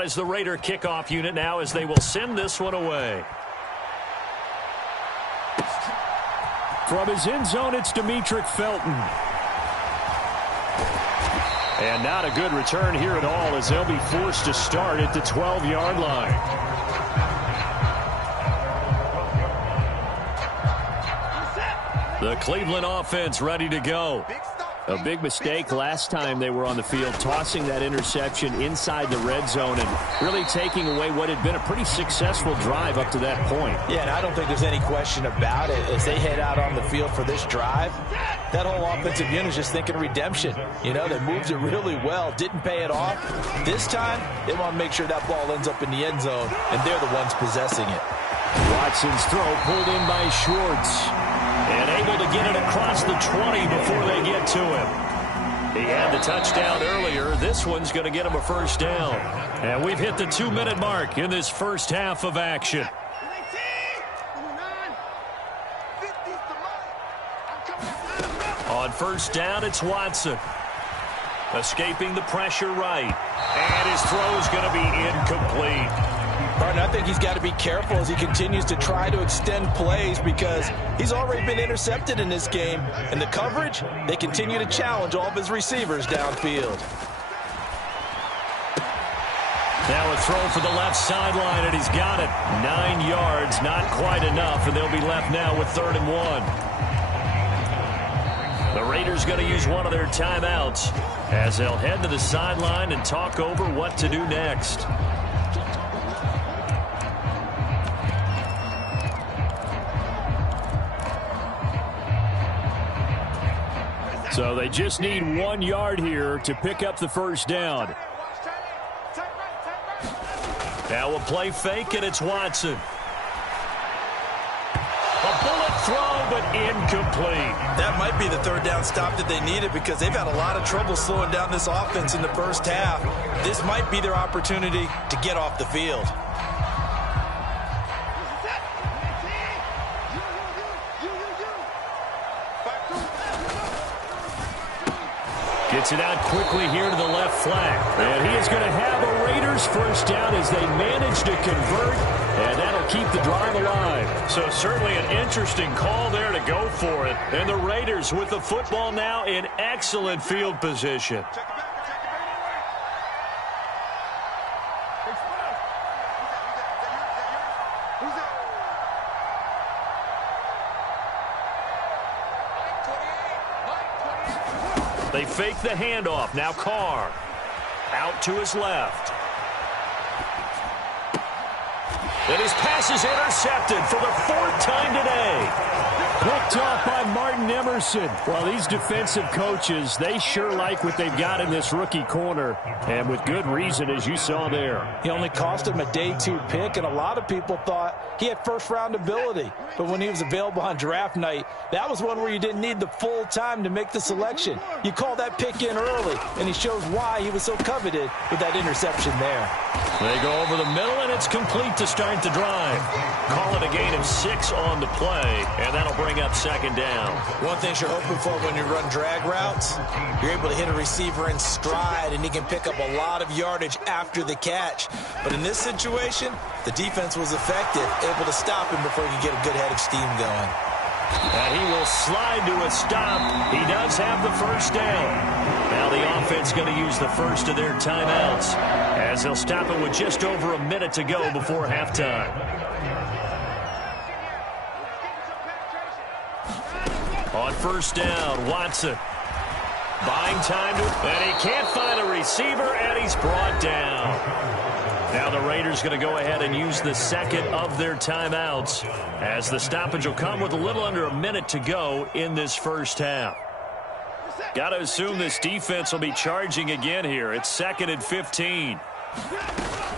out as the Raider kickoff unit now as they will send this one away. From his end zone, it's Demetric Felton. And not a good return here at all as they'll be forced to start at the 12-yard line. The Cleveland offense ready to go. A big mistake last time they were on the field, tossing that interception inside the red zone and really taking away what had been a pretty successful drive up to that point. Yeah, and I don't think there's any question about it. As they head out on the field for this drive, that whole offensive unit is just thinking redemption. You know, they moved it really well, didn't pay it off. This time, they want to make sure that ball ends up in the end zone, and they're the ones possessing it. Watson's throw pulled in by Schwartz. And able to get it across the 20 before they get to him. He had the touchdown earlier. This one's going to get him a first down. And we've hit the 2-minute mark in this first half of action. On first down, it's Watson. Escaping the pressure right. And his throw is going to be incomplete. I think he's got to be careful as he continues to try to extend plays because he's already been intercepted in this game. And the coverage, they continue to challenge all of his receivers downfield. Now a throw for the left sideline, and he's got it. 9 yards, not quite enough, and they'll be left now with 3rd and 1. The Raiders going to use one of their timeouts as they'll head to the sideline and talk over what to do next. So they just need 1 yard here to pick up the first down. Now a play fake, and it's Watson. A bullet throw, but incomplete. That might be the 3rd down stop that they needed because they've had a lot of trouble slowing down this offense in the first half. This might be their opportunity to get off the field. Gets it out quickly here to the left flank. And he is going to have a Raiders first down as they manage to convert, and that'll keep the drive alive. So certainly an interesting call there to go for it. And the Raiders with the football now in excellent field position. They fake the handoff. Now Carr out to his left. And his pass is intercepted for the 4th time today. Picked off by Martin Emerson. Well, these defensive coaches, they sure like what they've got in this rookie corner. And with good reason, as you saw there. He only cost him a day 2 pick, and a lot of people thought he had first-round ability. But when he was available on draft night, that was one where you didn't need the full time to make the selection. You call that pick in early, and he shows why he was so coveted with that interception there. They go over the middle, and it's complete to start the drive. Call it a gain of 6 on the play, and that'll bring up 2nd down. One thing you're hoping for when you run drag routes, you're able to hit a receiver in stride, and he can pick up a lot of yardage after the catch. But in this situation, the defense was effective, able to stop him before he could get a good head of steam going. And he will slide to a stop. He does have the first down. Now the offense going to use the first of their timeouts as they'll stop it with just over a minute to go before halftime. On first down, Watson buying time and he can't find a receiver, and he's brought down. Now the Raiders going to go ahead and use the 2nd of their timeouts as the stoppage will come with a little under a minute to go in this first half. Got to assume this defense will be charging again here. It's 2nd and 15.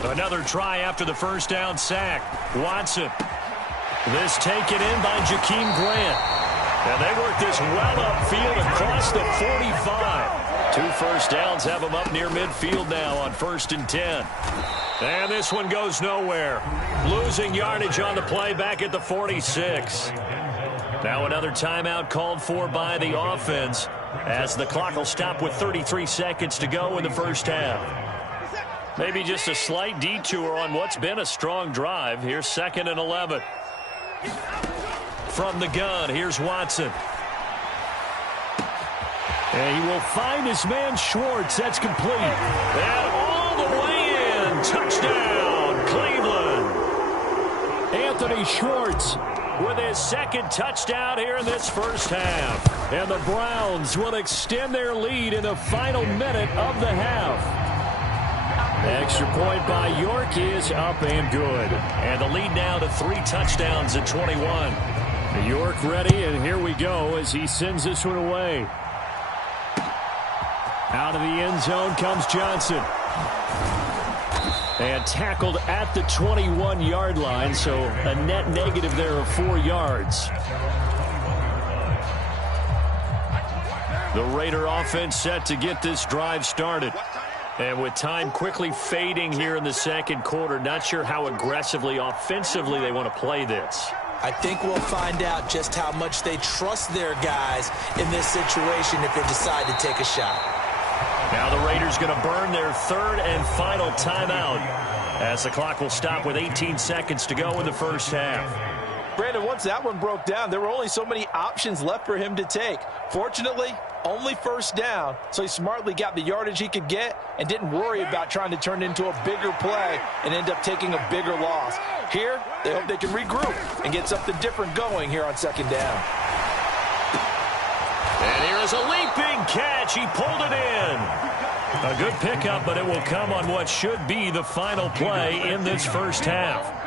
Another try after the first down sack. Watson. This taken in by Jakeem Grant. And they work this well upfield across the 45. 2 first downs have them up near midfield now on 1st and 10. And this one goes nowhere. Losing yardage on the play back at the 46. Now another timeout called for by the offense as the clock will stop with 33 seconds to go in the first half. Maybe just a slight detour on what's been a strong drive. Here's 2nd and 11. From the gun, here's Watson. And he will find his man Schwartz. That's complete. And all the way in. Touchdown, Cleveland. Anthony Schwartz with his 2nd touchdown here in this first half. And the Browns will extend their lead in the final minute of the half. Extra point by York is up and good. And the lead now to 3 touchdowns at 21. York ready, and here we go as he sends this one away. Out of the end zone comes Johnson. And tackled at the 21-yard line, so a net negative there of 4 yards. The Raider offense set to get this drive started. And with time quickly fading here in the second quarter, not sure how aggressively, offensively they want to play this. I think we'll find out just how much they trust their guys in this situation if they decide to take a shot. Now the Raiders going to burn their 3rd and final timeout as the clock will stop with 18 seconds to go in the first half. Brandon, once that one broke down, there were only so many options left for him to take. Fortunately, only first down, so he smartly got the yardage he could get and didn't worry about trying to turn it into a bigger play and end up taking a bigger loss. Here, they hope they can regroup and get something different going here on 2nd down. And here is a leaping catch. He pulled it in. A good pickup, but it will come on what should be the final play in this first half.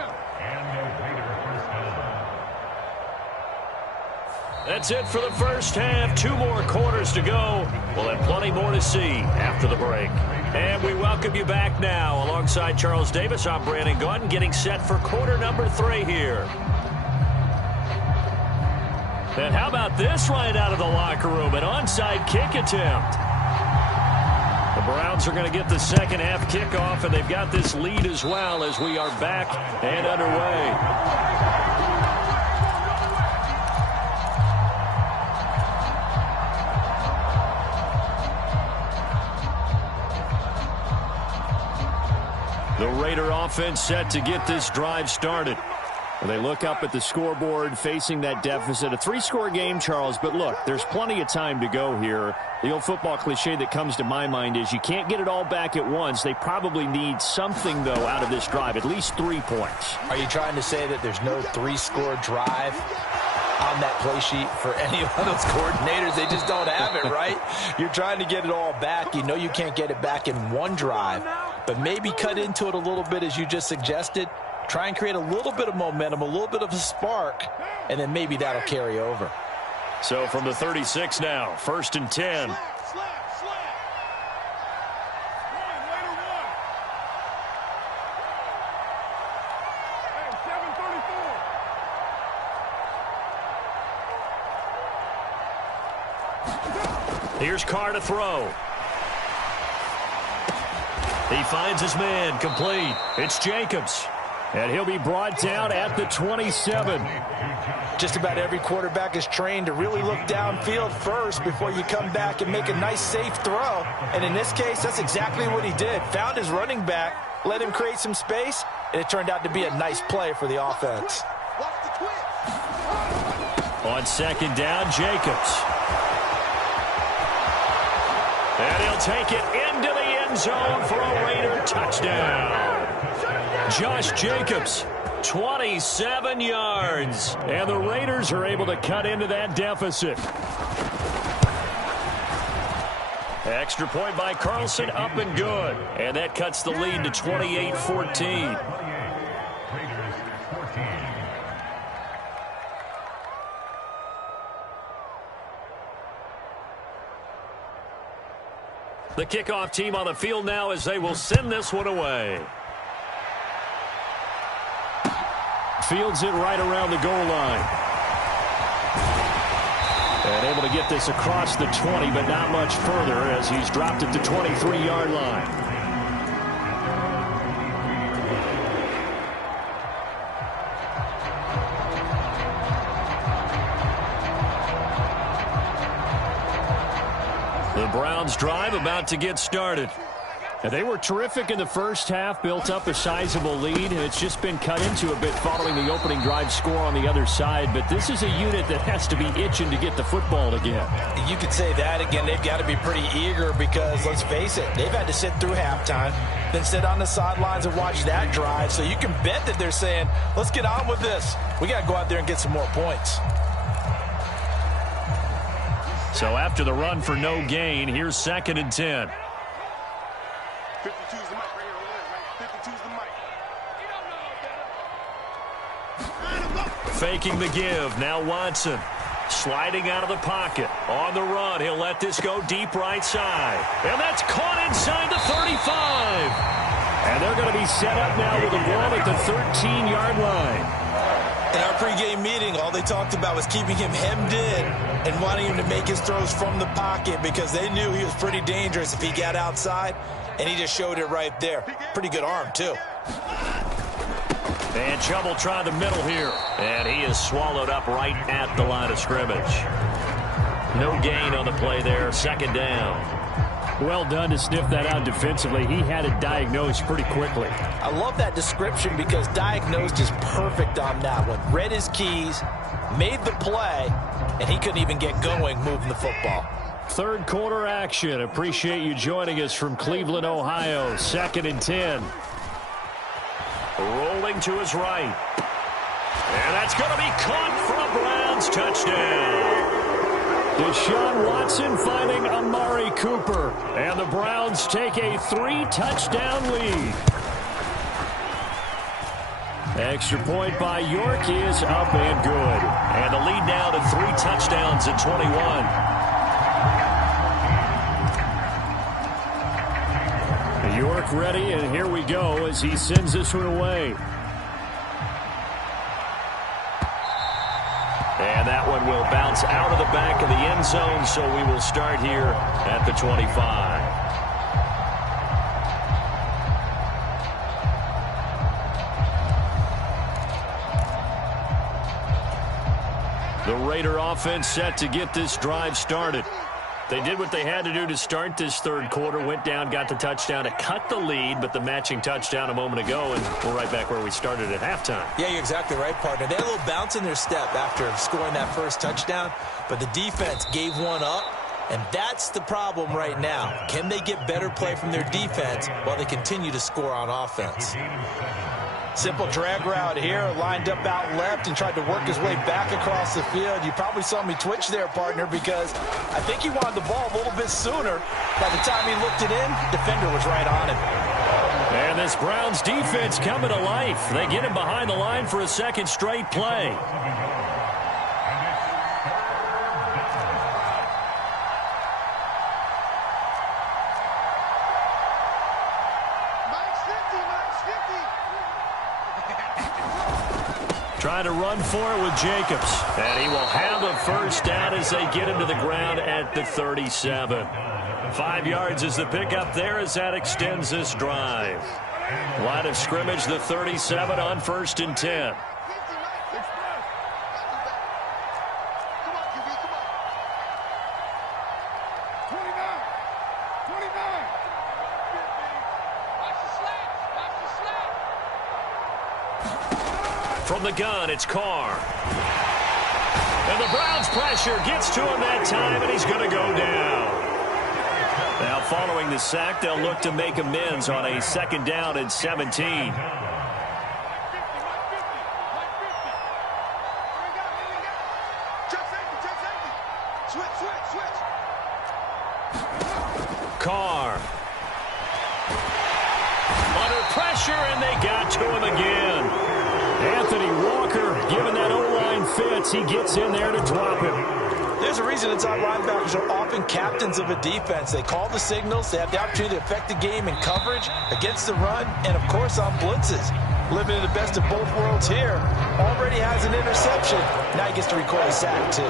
That's it for the first half. 2 more quarters to go. We'll have plenty more to see after the break. And we welcome you back now. Alongside Charles Davis, I'm Brandon Gaudin, getting set for quarter number 3 here. And how about this right out of the locker room? An onside kick attempt. The Browns are going to get the second half kickoff, and they've got this lead as well as we are back and underway. The Raider offense set to get this drive started. Well, they look up at the scoreboard facing that deficit. A 3-score game, Charles, but look, there's plenty of time to go here. The old football cliche that comes to my mind is you can't get it all back at once. They probably need something, though, out of this drive, at least 3 points. Are you trying to say that there's no 3-score drive on that play sheet for any of those coordinators? They just don't have it, right? You're trying to get it all back. You know you can't get it back in one drive, but maybe cut into it a little bit as you just suggested. Try and create a little bit of momentum, a little bit of a spark, and then maybe that'll carry over. So from the 36 now, 1st and 10. Here's Carr to throw. He finds his man, complete. It's Jacobs. And he'll be brought down at the 27. Just about every quarterback is trained to really look downfield first before you come back and make a nice, safe throw. And in this case, that's exactly what he did. Found his running back, let him create some space, and it turned out to be a nice play for the offense. On 2nd down, Jacobs. And he'll take it into the end zone for a Raider touchdown. Josh Jacobs, 27 yards. And the Raiders are able to cut into that deficit. Extra point by Carlson, up and good. And that cuts the lead to 28-14. The kickoff team on the field now as they will send this one away. Fields it right around the goal line. And able to get this across the 20, but not much further as he's dropped it to 23-yard line. The Browns drive about to get started. They were terrific in the first half, built up a sizable lead, and it's just been cut into a bit following the opening drive score on the other side. But this is a unit that has to be itching to get the football again. You could say that again. They've got to be pretty eager because, let's face it, they've had to sit through halftime, then sit on the sidelines and watch that drive. So you can bet that they're saying, let's get on with this. We got to go out there and get some more points. So after the run for no gain, here's 2nd and 10. 52's the mic right here. 52's the mic. Faking the give. Now Watson sliding out of the pocket. On the run. He'll let this go deep right side. And that's caught inside the 35. And they're going to be set up now with a ball at the 13-yard line. In our pregame meeting, all they talked about was keeping him hemmed in and wanting him to make his throws from the pocket because they knew he was pretty dangerous if he got outside, and he just showed it right there. Pretty good arm, too. And Chubb will try the middle here. And he is swallowed up right at the line of scrimmage. No gain on the play there. 2nd down. Well done to sniff that out defensively. He had it diagnosed pretty quickly. I love that description because diagnosed is perfect on that one. Read his keys, made the play, and he couldn't even get going moving the football. Third quarter action. Appreciate you joining us from Cleveland, Ohio. 2nd and 10. Rolling to his right. And that's going to be caught for a Browns touchdown. Deshaun Watson finding Amari Cooper. And the Browns take a 3-touchdown lead. Extra point by York is up and good. And the lead now to 3 touchdowns at 21. York ready, and here we go as he sends this one away. And that one will bounce out of the back of the end zone, so we will start here at the 25. The Raider offense set to get this drive started. They did what they had to do to start this third quarter, went down, got the touchdown to cut the lead, but the matching touchdown a moment ago, and we're right back where we started at halftime. Yeah, you're exactly right, partner. They had a little bounce in their step after scoring that first touchdown, but the defense gave one up, and that's the problem right now. Can they get better play from their defense while they continue to score on offense? Simple drag route here, lined up out left and tried to work his way back across the field. You probably saw me twitch there, partner, because I think he wanted the ball a little bit sooner. By the time he looked it in, defender was right on him. And this Browns defense coming to life. They get him behind the line for a second straight play. Trying to run for it with Jacobs. And he will have a first down as they get him to the ground at the 37. 5 yards is the pickup there as that extends this drive. Line of scrimmage, the 37 on 1st and 10. From the gun, it's Carr. And the Browns pressure gets to him that time, and he's going to go down. Now, following the sack, they'll look to make amends on a 2nd down and 17. Carr. Under pressure, and they got to him again. Anthony Walker, given that O-line fits, he gets in there to drop him. There's a reason inside linebackers are often captains of a defense. They call the signals. They have the opportunity to affect the game in coverage, against the run, and, of course, on blitzes. Living in the best of both worlds here. Already has an interception. Now he gets to record a sack, too.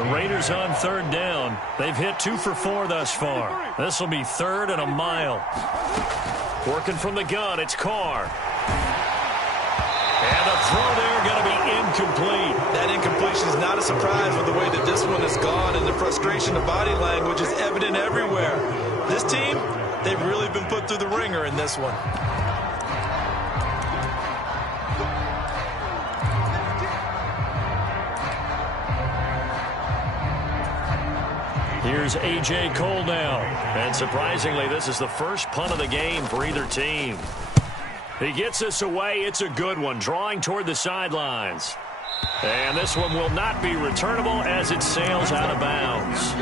The Raiders on 3rd down. They've hit 2 for 4 thus far. This will be 3rd and a mile. Working from the gun, it's Carr. And the throw there going to be incomplete. That incompletion is not a surprise with the way that this one has gone, and the frustration of body language is evident everywhere. This team, They've really been put through the ringer in this one. Here's A.J. Cole now. And surprisingly, this is the first punt of the game for either team. He gets this away. It's a good one, drawing toward the sidelines. And this one will not be returnable as it sails out of bounds.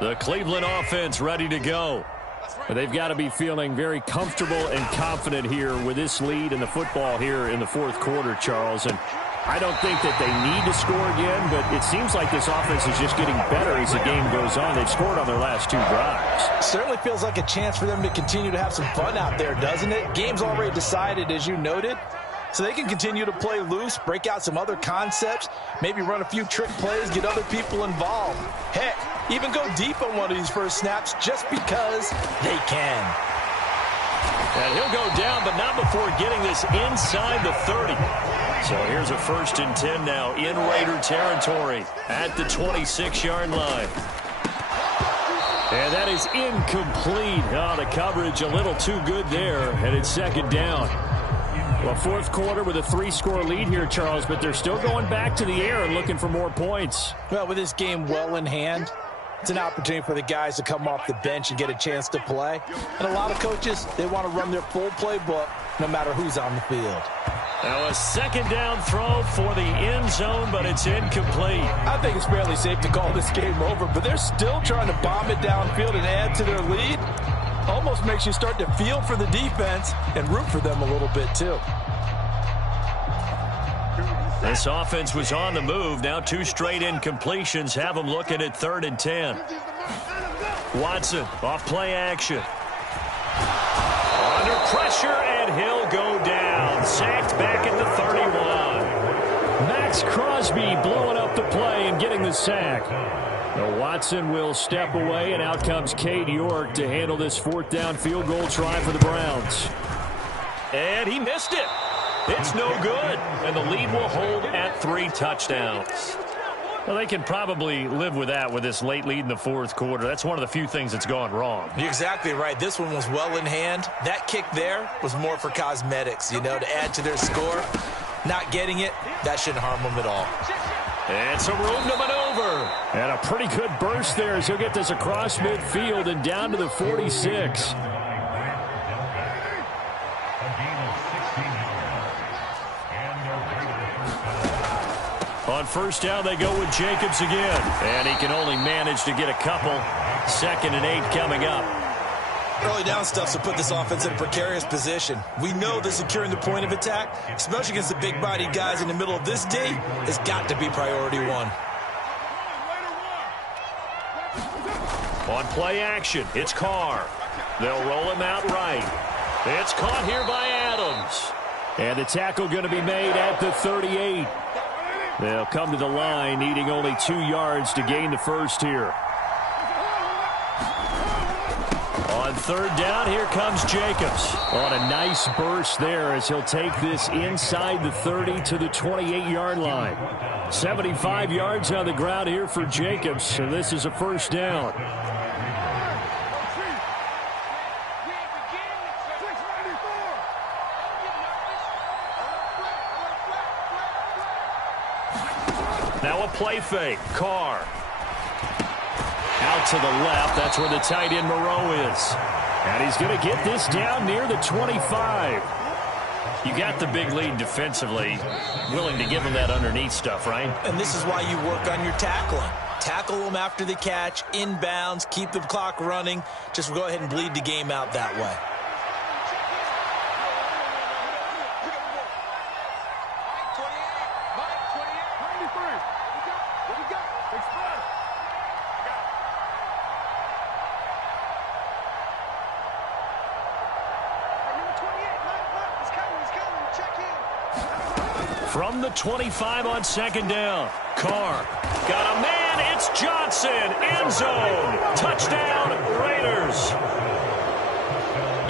The Cleveland offense ready to go. They've got to be feeling very comfortable and confident here with this lead in the football here in the fourth quarter, Charles. And I don't think that they need to score again, but it seems like this offense is just getting better as the game goes on. They've scored on their last 2 drives. Certainly feels like a chance for them to continue to have some fun out there, doesn't it? Game's already decided, as you noted. So they can continue to play loose, break out some other concepts, maybe run a few trick plays, get other people involved. Heck, even go deep on one of these first snaps just because they can. And he'll go down, but not before getting this inside the 30. So here's a 1st and 10 now in Raider territory at the 26-yard line. And that is incomplete. Oh, the coverage a little too good there, and it's 2nd down. Well, fourth quarter with a 3-score lead here, Charles, but they're still going back to the air and looking for more points. Well, with this game well in hand, it's an opportunity for the guys to come off the bench and get a chance to play. And a lot of coaches, they want to run their full playbook no matter who's on the field. Now a 2nd down throw for the end zone, but it's incomplete. I think it's fairly safe to call this game over, but they're still trying to bomb it downfield and add to their lead. Almost makes you start to feel for the defense and root for them a little bit too. This offense was on the move. Now 2 straight incompletions have them looking at 3rd and 10. Watson off play action. Under pressure, and he'll go down. Sacked back at the 31. Max Crosby blowing up the play and getting the sack. Now Watson will step away, and out comes Cade York to handle this 4th down field goal try for the Browns. And he missed it. It's no good. And the lead will hold at 3 touchdowns. Well, they can probably live with that with this late lead in the fourth quarter. That's one of the few things that's gone wrong. You're exactly right. This one was well in hand. That kick there was more for cosmetics, you know, to add to their score. Not getting it, that shouldn't harm them at all. And some room to maneuver. And a pretty good burst there as he'll get this across midfield and down to the 46. On 1st down, they go with Jacobs again. And he can only manage to get a couple. 2nd and 8 coming up. Early down stuff to put this offense in a precarious position. We know that securing the point of attack, especially against the big-bodied guys in the middle of this D, has got to be priority 1. On play action, it's Carr. They'll roll him out right. It's caught here by Adams. And the tackle going to be made at the 38. They'll come to the line, needing only 2 yards to gain the first here. On 3rd down, here comes Jacobs. On a nice burst there as he'll take this inside the 30 to the 28-yard line. 75 yards on the ground here for Jacobs, so this is a 1st down. Now a play fake. Carr. Out to the left. That's where the tight end Moreau is. And he's going to get this down near the 25. You got the big lead defensively. Willing to give him that underneath stuff, right? And this is why you work on your tackling. Tackle them after the catch, inbounds, keep the clock running. Just go ahead and bleed the game out that way. From the 25 on 2nd down. Carr got a man. It's Johnson. End zone. Touchdown, Raiders.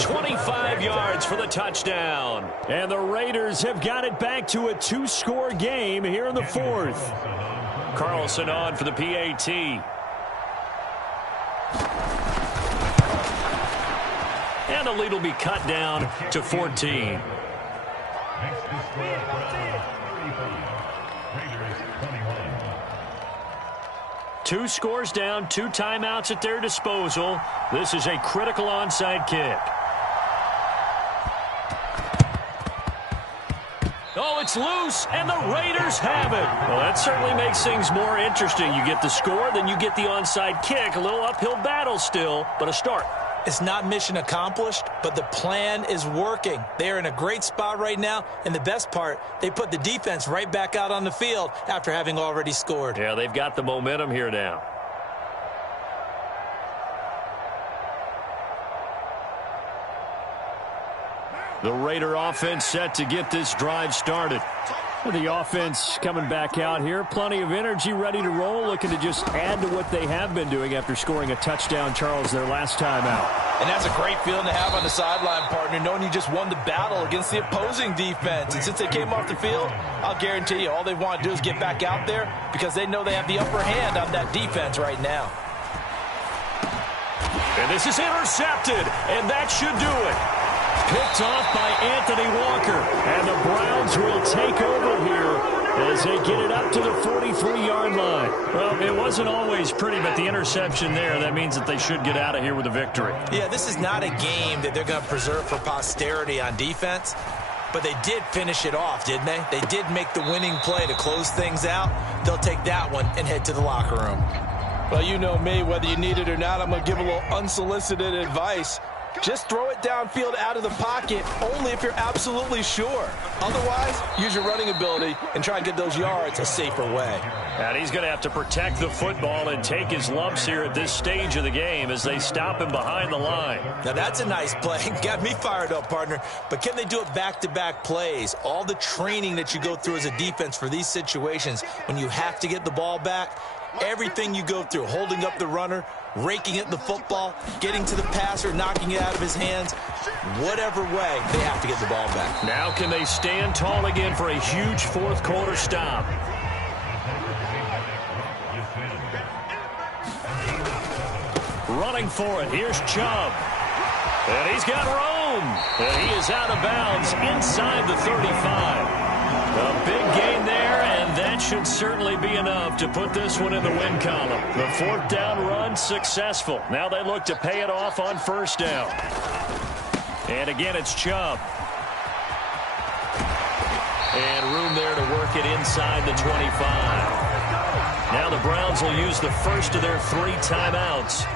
25 yards for the touchdown. And the Raiders have got it back to a 2-score game here in the 4th. Carlson on for the PAT. And the lead will be cut down to 14. Two scores down, 2 timeouts at their disposal. This is a critical onside kick. Oh, it's loose, and the Raiders have it. Well, that certainly makes things more interesting. You get the score, then you get the onside kick. A little uphill battle still, but a start. It's not mission accomplished, but the plan is working. They're in a great spot right now, and the best part, they put the defense right back out on the field after having already scored. Yeah, they've got the momentum here now. The Raider offense set to get this drive started. The offense coming back out here. Plenty of energy, ready to roll, looking to just add to what they have been doing after scoring a touchdown, Charles, their last time out. And that's a great feeling to have on the sideline, partner, knowing you just won the battle against the opposing defense. And since they came off the field, I'll guarantee you all they want to do is get back out there because they know they have the upper hand on that defense right now. And this is intercepted, and that should do it. Picked off by Anthony Walker, and the Browns will take over here as they get it up to the 43-yard line. Well, it wasn't always pretty, but the interception there, that means that they should get out of here with a victory. Yeah, this is not a game that they're going to preserve for posterity on defense, but they did finish it off, didn't they? They did make the winning play to close things out. They'll take that one and head to the locker room. Well, you know me, whether you need it or not, I'm going to give a little unsolicited advice. Just throw it downfield out of the pocket only if you're absolutely sure. Otherwise, use your running ability and try and get those yards a safer way. And he's going to have to protect the football and take his lumps here at this stage of the game as they stop him behind the line. Now, that's a nice play. Got me fired up, partner. But can they do it back-to-back plays? All the training that you go through as a defense for these situations, when you have to get the ball back, everything you go through, holding up the runner, raking at the football, getting to the passer, knocking it out of his hands, whatever way, they have to get the ball back. Now can they stand tall again for a huge fourth-quarter stop? Running for it, here's Chubb. And he's got room. And he is out of bounds inside the 35. A big gain there, and that should certainly be enough to put this one in the win column. The fourth down run successful. Now they look to pay it off on first down. And again, it's Chubb. And room there to work it inside the 25. Now the Browns will use the first of their 3 timeouts.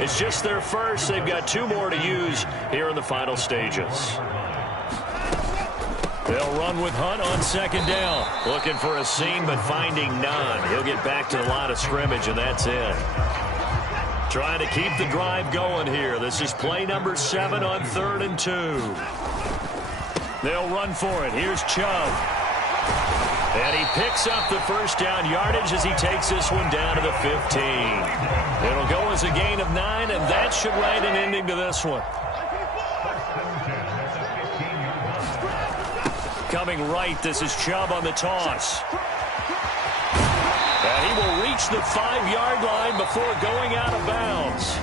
It's just their first. They've got 2 more to use here in the final stages. They'll run with Hunt on second down. Looking for a seam, but finding none. He'll get back to the line of scrimmage, and that's it. Trying to keep the drive going here. This is play number 7 on 3rd and 2. They'll run for it. Here's Chubb. And he picks up the first down yardage as he takes this one down to the 15. It'll go as a gain of 9, and that should write an ending to this one. Coming right, this is Chubb on the toss. And he will reach the 5-yard line before going out of bounds.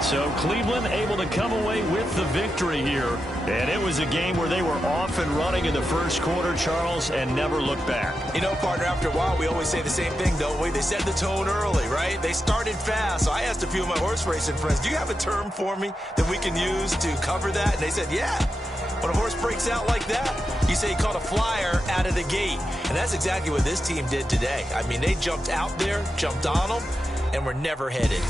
So Cleveland able to come away with the victory here. And it was a game where they were off and running in the first quarter, Charles, and never looked back. You know, partner, after a while, we always say the same thing, don't we? They set the tone early, right? They started fast. So I asked a few of my horse racing friends, do you have a term for me that we can use to cover that? And they said, yeah. When a horse breaks out like that, you say he caught a flyer out of the gate. And that's exactly what this team did today. I mean, they jumped out there, jumped on them, and were never headed.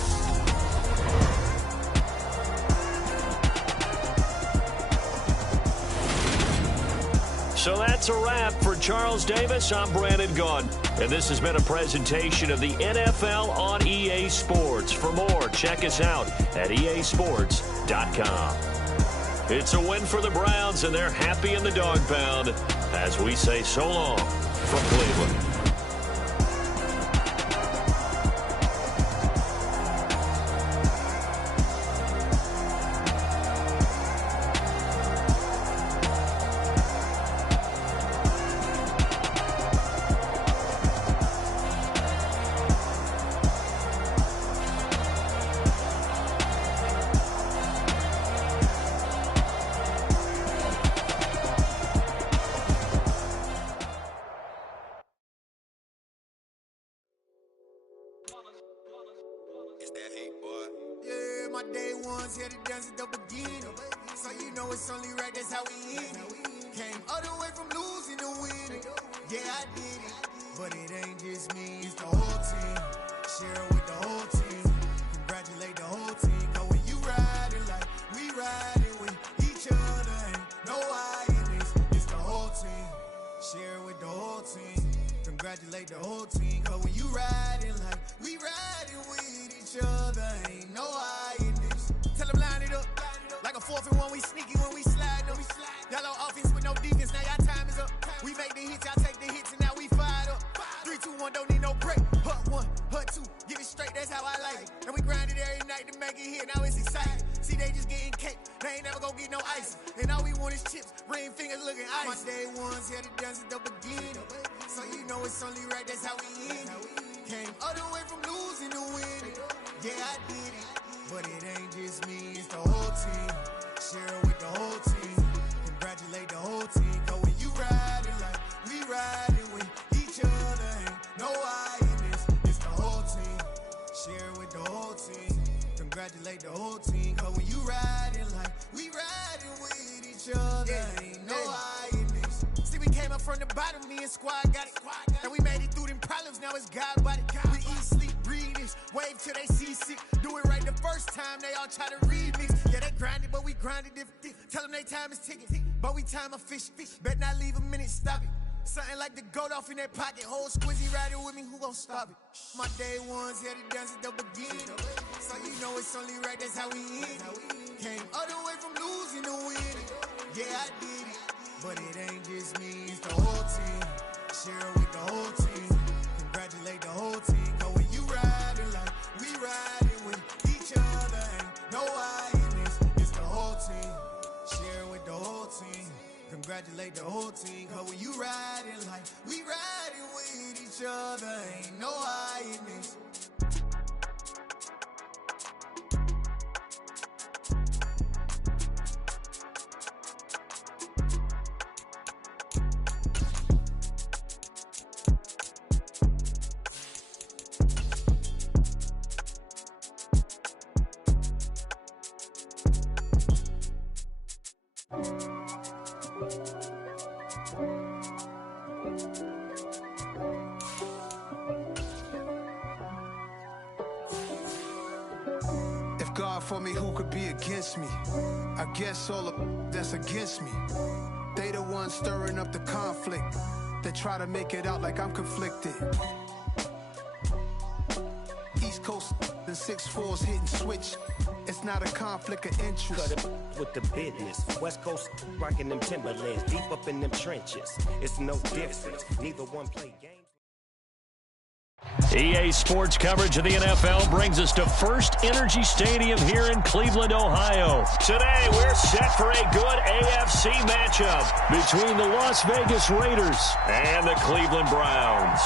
So that's a wrap for Charles Davis. I'm Brandon Gaudin, and this has been a presentation of the NFL on EA Sports. For more, check us out at easports.com. It's a win for the Browns, and they're happy in the dog pound as we say so long from Cleveland. that hate, boy. Yeah, my day ones here to dance at the beginning. So you know it's only right, that's how we end it. Came all the way from losing to winning. Yeah, I did it. But it ain't just me, it's the whole team. Share it with the whole team. Congratulate the whole team. Cause when you riding like we riding with each other, ain't no I in this. It's the whole team. Share it with the whole team. Congratulate the whole team. Cause when you riding like we riding with each other, ain't no I in this. Tell them line it up. Like a 4th and 1, we sneaky when we slide them. Y'all on offense with no defense, now y'all time is up. We make the hits, y'all take the hits, and now we fired up. 3, 2, 1, don't need no break. Hut 1, hut 2, give it straight, that's how I like it. And we grind it every night to make it hit, now it's exciting. See, they just getting cake, they ain't never gonna get no ice. And all we want is chips, ring fingers looking ice. My day ones here to dance at the beginning. So you know it's only right, that's how we end it. Came all the way from losing to winning. Yeah, I did it. But it ain't just me, it's the whole team. Share it with the whole team. Congratulate the whole team. Cause when you riding like we riding with each other, ain't no I in this. It's the whole team. Share it with the whole team. Congratulate the whole team. Cause when you riding like we riding with each other, ain't no I in this. See, we came up from the bottom, me and squad got it. And we made it through them problems, now it's God body. We eat, sleep, breathe this. Wave till they see sick. Do it right the first time, they all try to remix. Yeah, they grinded, but we grinded different. Tell them they time is ticking, but we time a fish. Bet not leave a minute, stop it. Something like the goat off in that pocket. Whole squizzy riding with me, who gon' stop it? My day ones here to dance at the beginning. So you know it's only right, that's how we end it. Came all the way from losing to winning. Yeah, I did it. But it ain't just me, it's the whole team. Share it with the whole team. Congratulate the whole team. Cause when you riding like we riding with each other, ain't no I in this. It's the whole team. Share it with the whole team. Congratulate the whole team. Cause when you riding like we riding with each other, ain't no I in this. God for me, who could be against me? I guess all of that's against me. They the ones stirring up the conflict. They try to make it out like I'm conflicted. East Coast and 6'4's hitting switch. It's not a conflict of interest. Cut it with the business. West Coast rocking them Timberlands, deep up in them trenches. It's no difference. Neither one play games. EA Sports coverage of the NFL brings us to First Energy Stadium here in Cleveland, Ohio. Today, we're set for a good AFC matchup between the Las Vegas Raiders and the Cleveland Browns.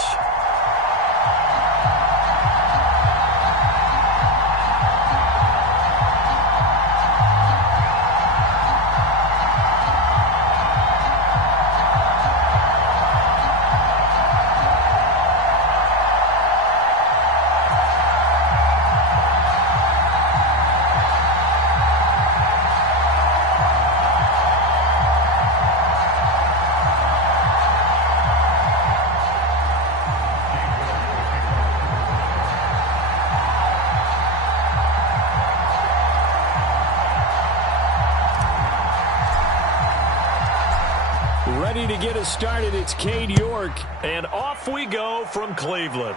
Ready to get us started, it's Cade York, and off we go from Cleveland.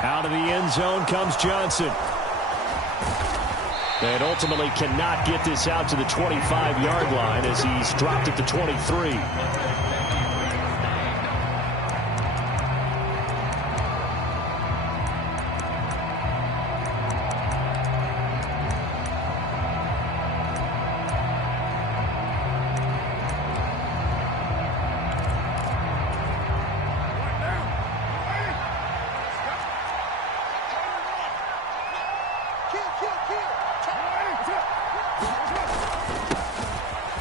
Out of the end zone comes Johnson. And ultimately cannot get this out to the 25-yard line as he's dropped at the 23.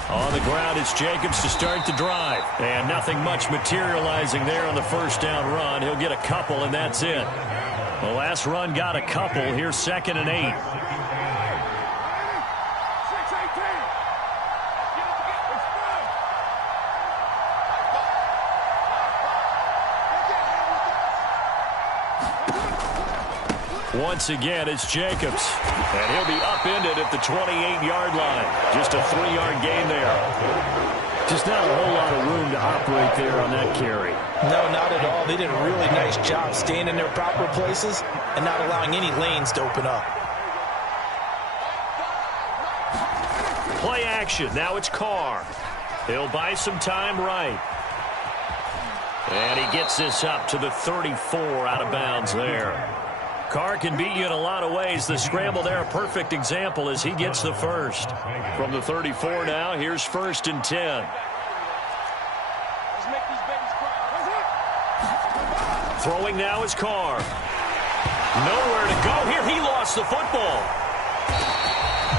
On the ground, it's Jacobs to start the drive. And nothing much materializing there on the first down run. He'll get a couple, and that's it. The last run got a couple. Here's 2nd and 8. Once again, it's Jacobs. And he'll be upended at the 28-yard line. Just a 3-yard gain there. Just not a whole lot of room to operate there on that carry. No, not at all. They did a really nice job staying in their proper places and not allowing any lanes to open up. Play action. Now it's Carr. He'll buy some time right. And he gets this up to the 34 out of bounds there. Carr can beat you in a lot of ways. The scramble there, a perfect example as he gets the first. From the 34 now, here's 1st and 10. Throwing now is Carr. Nowhere to go here. He lost the football.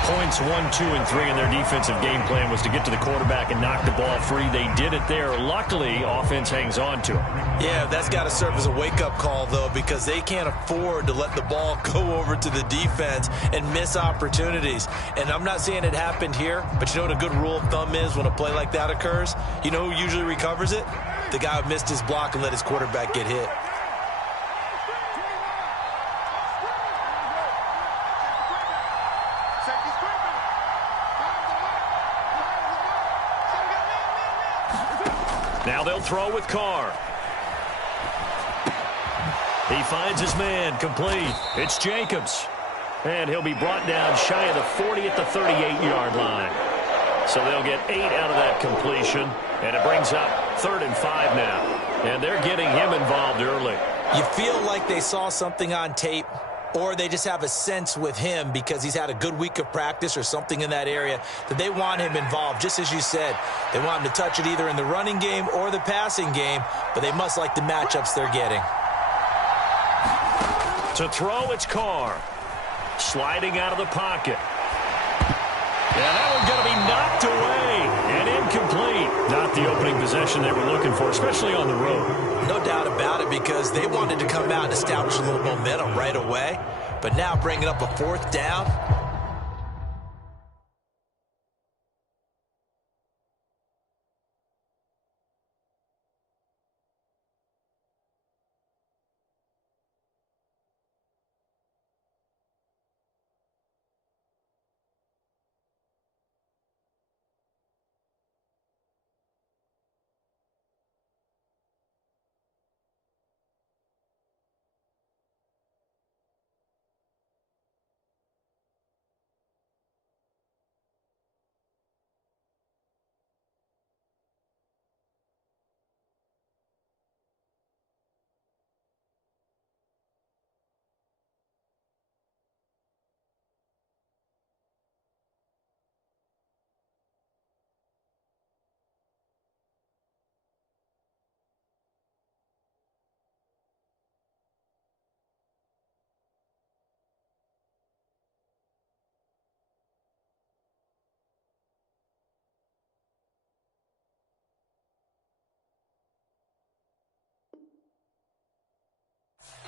Points 1, 2, and 3 in their defensive game plan was to get to the quarterback and knock the ball free. They did it there. Luckily, offense hangs on to him. Yeah, that's got to serve as a wake-up call, though, because they can't afford to let the ball go over to the defense and miss opportunities. And I'm not saying it happened here, but you know what a good rule of thumb is when a play like that occurs? You know who usually recovers it? The guy who missed his block and let his quarterback get hit. Now they'll throw with Carr. He finds his man, complete. It's Jacobs. And he'll be brought down shy of the 40 at the 38-yard line. So they'll get 8 out of that completion. And it brings up 3rd and 5 now. And they're getting him involved early. You feel like they saw something on tape, or they just have a sense with him because he's had a good week of practice or something in that area that they want him involved. Just as you said, they want him to touch it either in the running game or the passing game, but they must like the matchups they're getting. To throw, it's Carr. Sliding out of the pocket. Yeah, that one's going to be knocked away and incomplete. Not the opening possession they were looking for, especially on the road. No doubt about it, because they wanted to come out and establish a little momentum right away. But now bringing up a 4th down.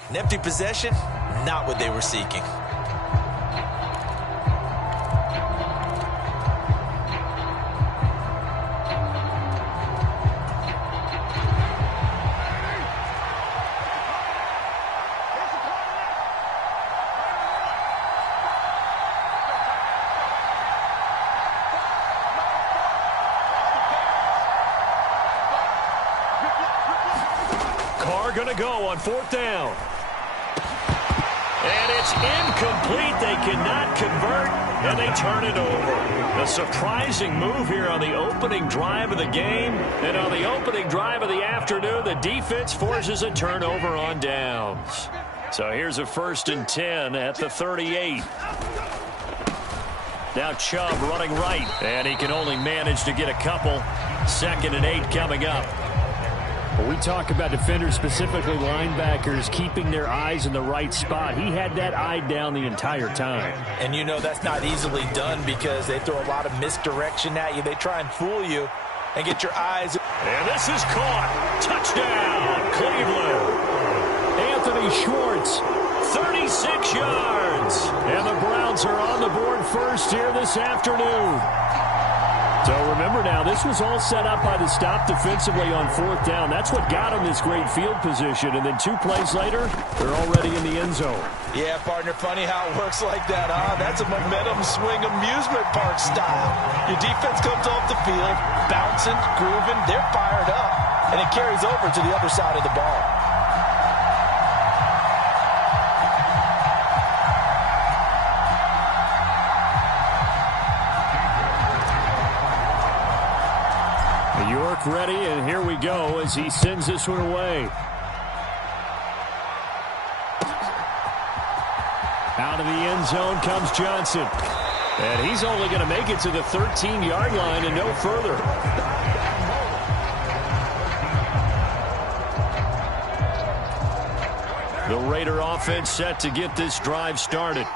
An empty possession, not what they were seeking. Carr going to go on 4th down. And it's incomplete. They cannot convert, and they turn it over. A surprising move here on the opening drive of the game. And on the opening drive of the afternoon, the defense forces a turnover on downs. So here's a 1st and 10 at the 38. Now Chubb running right, and he can only manage to get a couple. 2nd and 8 coming up. When we talk about defenders, specifically linebackers, keeping their eyes in the right spot. He had that eye down the entire time. And you know that's not easily done because they throw a lot of misdirection at you. They try and fool you and get your eyes. And this is caught. Touchdown, Cleveland. Anthony Schwartz 36 yards. And the Browns are on the board first here this afternoon. So remember now, this was all set up by the stop defensively on 4th down. That's what got them this great field position. And then 2 plays later, they're already in the end zone. Yeah, partner, funny how it works like that, huh? That's a momentum swing amusement park style. Your defense comes off the field, bouncing, grooving, they're fired up, and it carries over to the other side of the ball. York ready, and here we go as he sends this one away. Out of the end zone comes Johnson. And he's only going to make it to the 13-yard line and no further. The Raider offense set to get this drive started.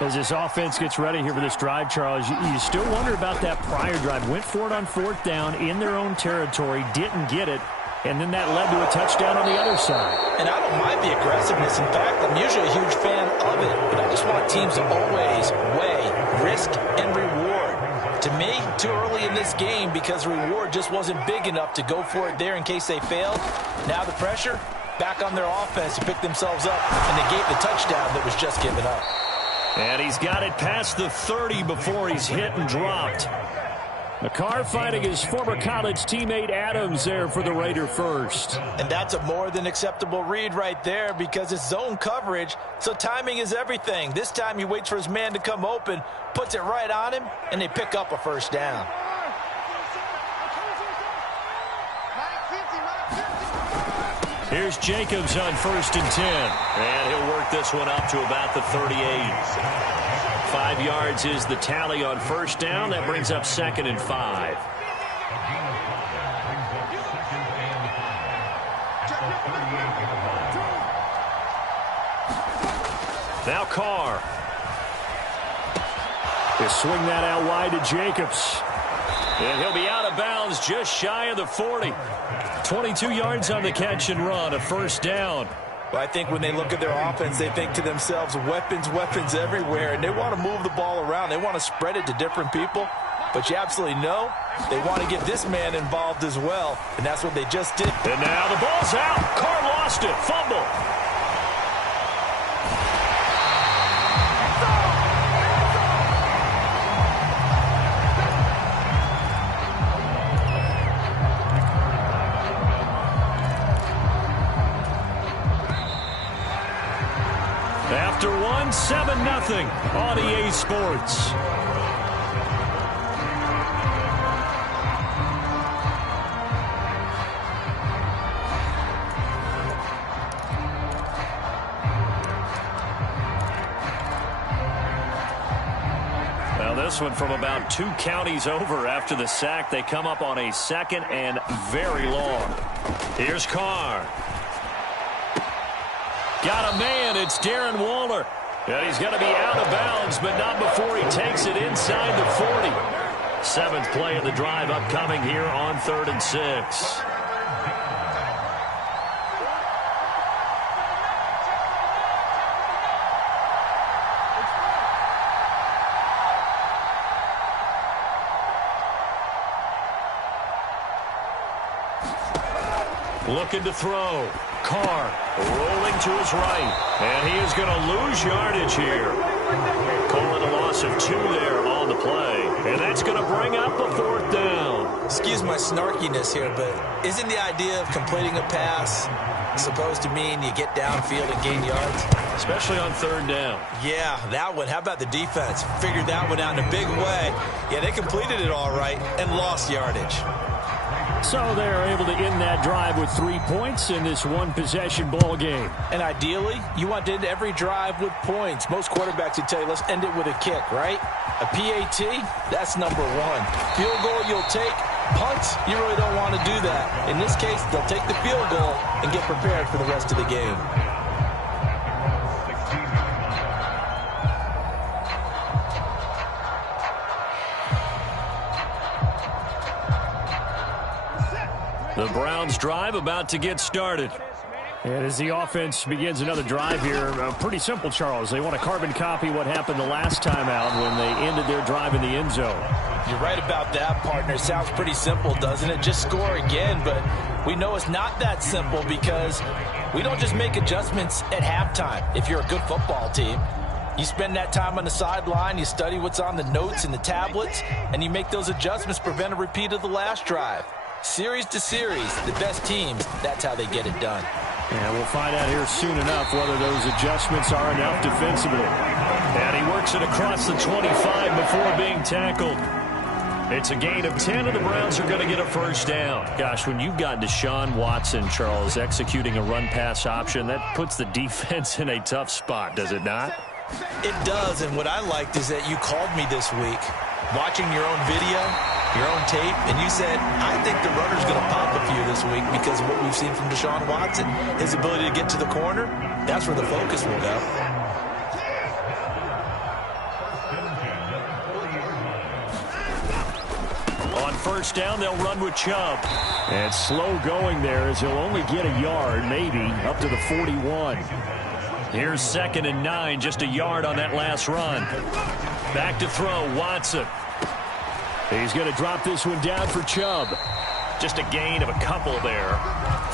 As this offense gets ready here for this drive, Charles, you still wonder about that prior drive. Went for it on 4th down in their own territory, didn't get it, and then that led to a touchdown on the other side. And I don't mind the aggressiveness. In fact, I'm usually a huge fan of it, but I just want teams to always weigh risk and reward. To me, too early in this game because the reward just wasn't big enough to go for it there in case they failed. Now the pressure back on their offense to pick themselves up, and they gave the touchdown that was just given up. And he's got it past the 30 before he's hit and dropped. McCarr finding his former college teammate Adams there for the Raider first. And that's a more than acceptable read right there because it's zone coverage, so timing is everything. This time he waits for his man to come open, puts it right on him, and they pick up a first down. Here's Jacobs on 1st and 10. And he'll work this one up to about the 38. 5 yards is the tally on 1st down. That brings up 2nd and 5. Now Carr. They swing that out wide to Jacobs. And he'll be out of bounds just shy of the 40. 22 yards on the catch and run, a first down. Well, I think when they look at their offense, they think to themselves, weapons, weapons everywhere, and they want to move the ball around. They want to spread it to different people, but you absolutely know they want to get this man involved as well, and that's what they just did. And now the ball's out. Carr lost it. Fumble. After one, 7-0 on EA Sports. Now this one from about 2 counties over after the sack. They come up on a 2nd and very long. Here's Carr. Got a man. It's Darren Waller. And he's going to be out of bounds, but not before he takes it inside the 40. 7th play of the drive upcoming here on 3rd and 6. Looking to throw. Carr rolling to his right. And he is going to lose yardage here. Calling a loss of 2 there on the play. And that's going to bring up a 4th down. Excuse my snarkiness here, but isn't the idea of completing a pass supposed to mean you get downfield and gain yards? Especially on 3rd down. Yeah, that one. How about the defense? Figured that one out in a big way. Yeah, they completed it all right and lost yardage. So they're able to end that drive with 3 points in this one-possession ball game. And ideally, you want to end every drive with points. Most quarterbacks would tell you, let's end it with a kick, right? A PAT, that's number 1. Field goal you'll take. Punts, you really don't want to do that. In this case, they'll take the field goal and get prepared for the rest of the game. The Browns drive about to get started. And as the offense begins another drive here, pretty simple, Charles. They want to carbon copy what happened the last time out when they ended their drive in the end zone. You're right about that, partner. Sounds pretty simple, doesn't it? Just score again, but we know it's not that simple because we don't just make adjustments at halftime if you're a good football team. You spend that time on the sideline, you study what's on the notes and the tablets, and you make those adjustments to prevent a repeat of the last drive. Series to series, the best teams, that's how they get it done. And we'll find out here soon enough whether those adjustments are enough defensively. And he works it across the 25 before being tackled. It's a gain of 10, and the Browns are going to get a first down. Gosh, when you've got Deshaun Watson, Charles, executing a run-pass option, that puts the defense in a tough spot, does it not? It does, and what I liked is that you called me this week, watching your own video, your own tape, and you said, I think the runner's going to pop a few this week because of what we've seen from Deshaun Watson. His ability to get to the corner, that's where the focus will go. On first down, they'll run with Chubb. And slow going there as he'll only get a yard, maybe, up to the 41. Here's 2nd and 9, just a yard on that last run. Back to throw, Watson. He's going to drop this one down for Chubb. Just a gain of a couple there.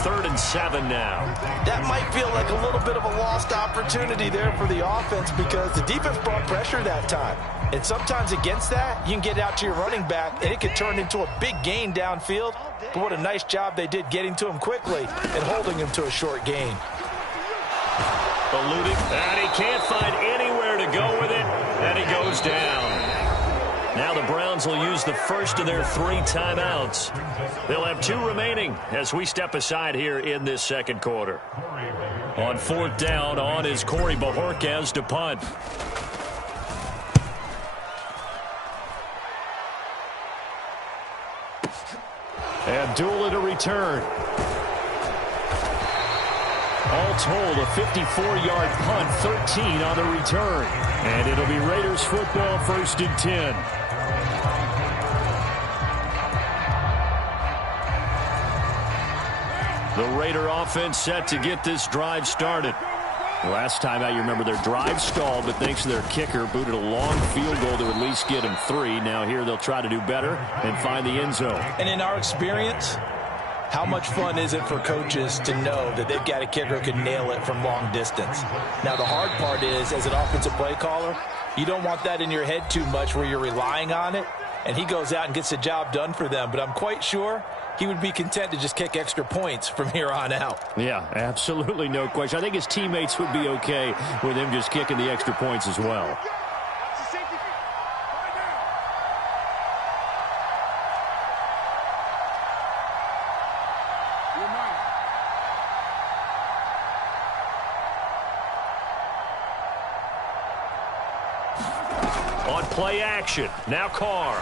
3rd and 7 now. That might feel like a little bit of a lost opportunity there for the offense because the defense brought pressure that time. And sometimes against that, you can get out to your running back, and it could turn into a big gain downfield. But what a nice job they did getting to him quickly and holding him to a short gain. Eluding, and he can't find anywhere to go with it, and he goes down. Now the Browns will use the first of their 3 timeouts. They'll have 2 remaining as we step aside here in this second quarter. On 4th down, on is Corey Bojorquez to punt. Abdullah to return. All told, a 54-yard punt, 13 on the return. And it'll be Raiders football, 1st and 10. The Raider offense set to get this drive started. Last time out, you remember their drive stalled, but thanks to their kicker, booted a long field goal to at least get them 3. Now here they'll try to do better and find the end zone. And in our experience, how much fun is it for coaches to know that they've got a kicker who can nail it from long distance? Now, the hard part is, as an offensive play caller, you don't want that in your head too much where you're relying on it, and he goes out and gets the job done for them. But I'm quite sure he would be content to just kick extra points from here on out. Yeah, absolutely no question. I think his teammates would be okay with him just kicking the extra points as well. On play action, now Carr.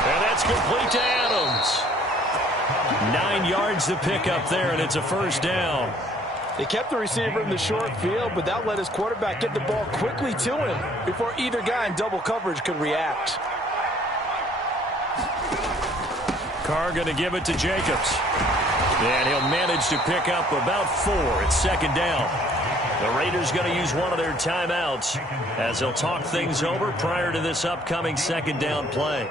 And that's complete to Adams. 9 yards to pick up there, and it's a first down. They kept the receiver in the short field, but that let his quarterback get the ball quickly to him before either guy in double coverage could react. Carr going to give it to Jacobs. And he'll manage to pick up about 4. It's 2nd down. The Raiders going to use one of their timeouts as they'll talk things over prior to this upcoming 2nd down play.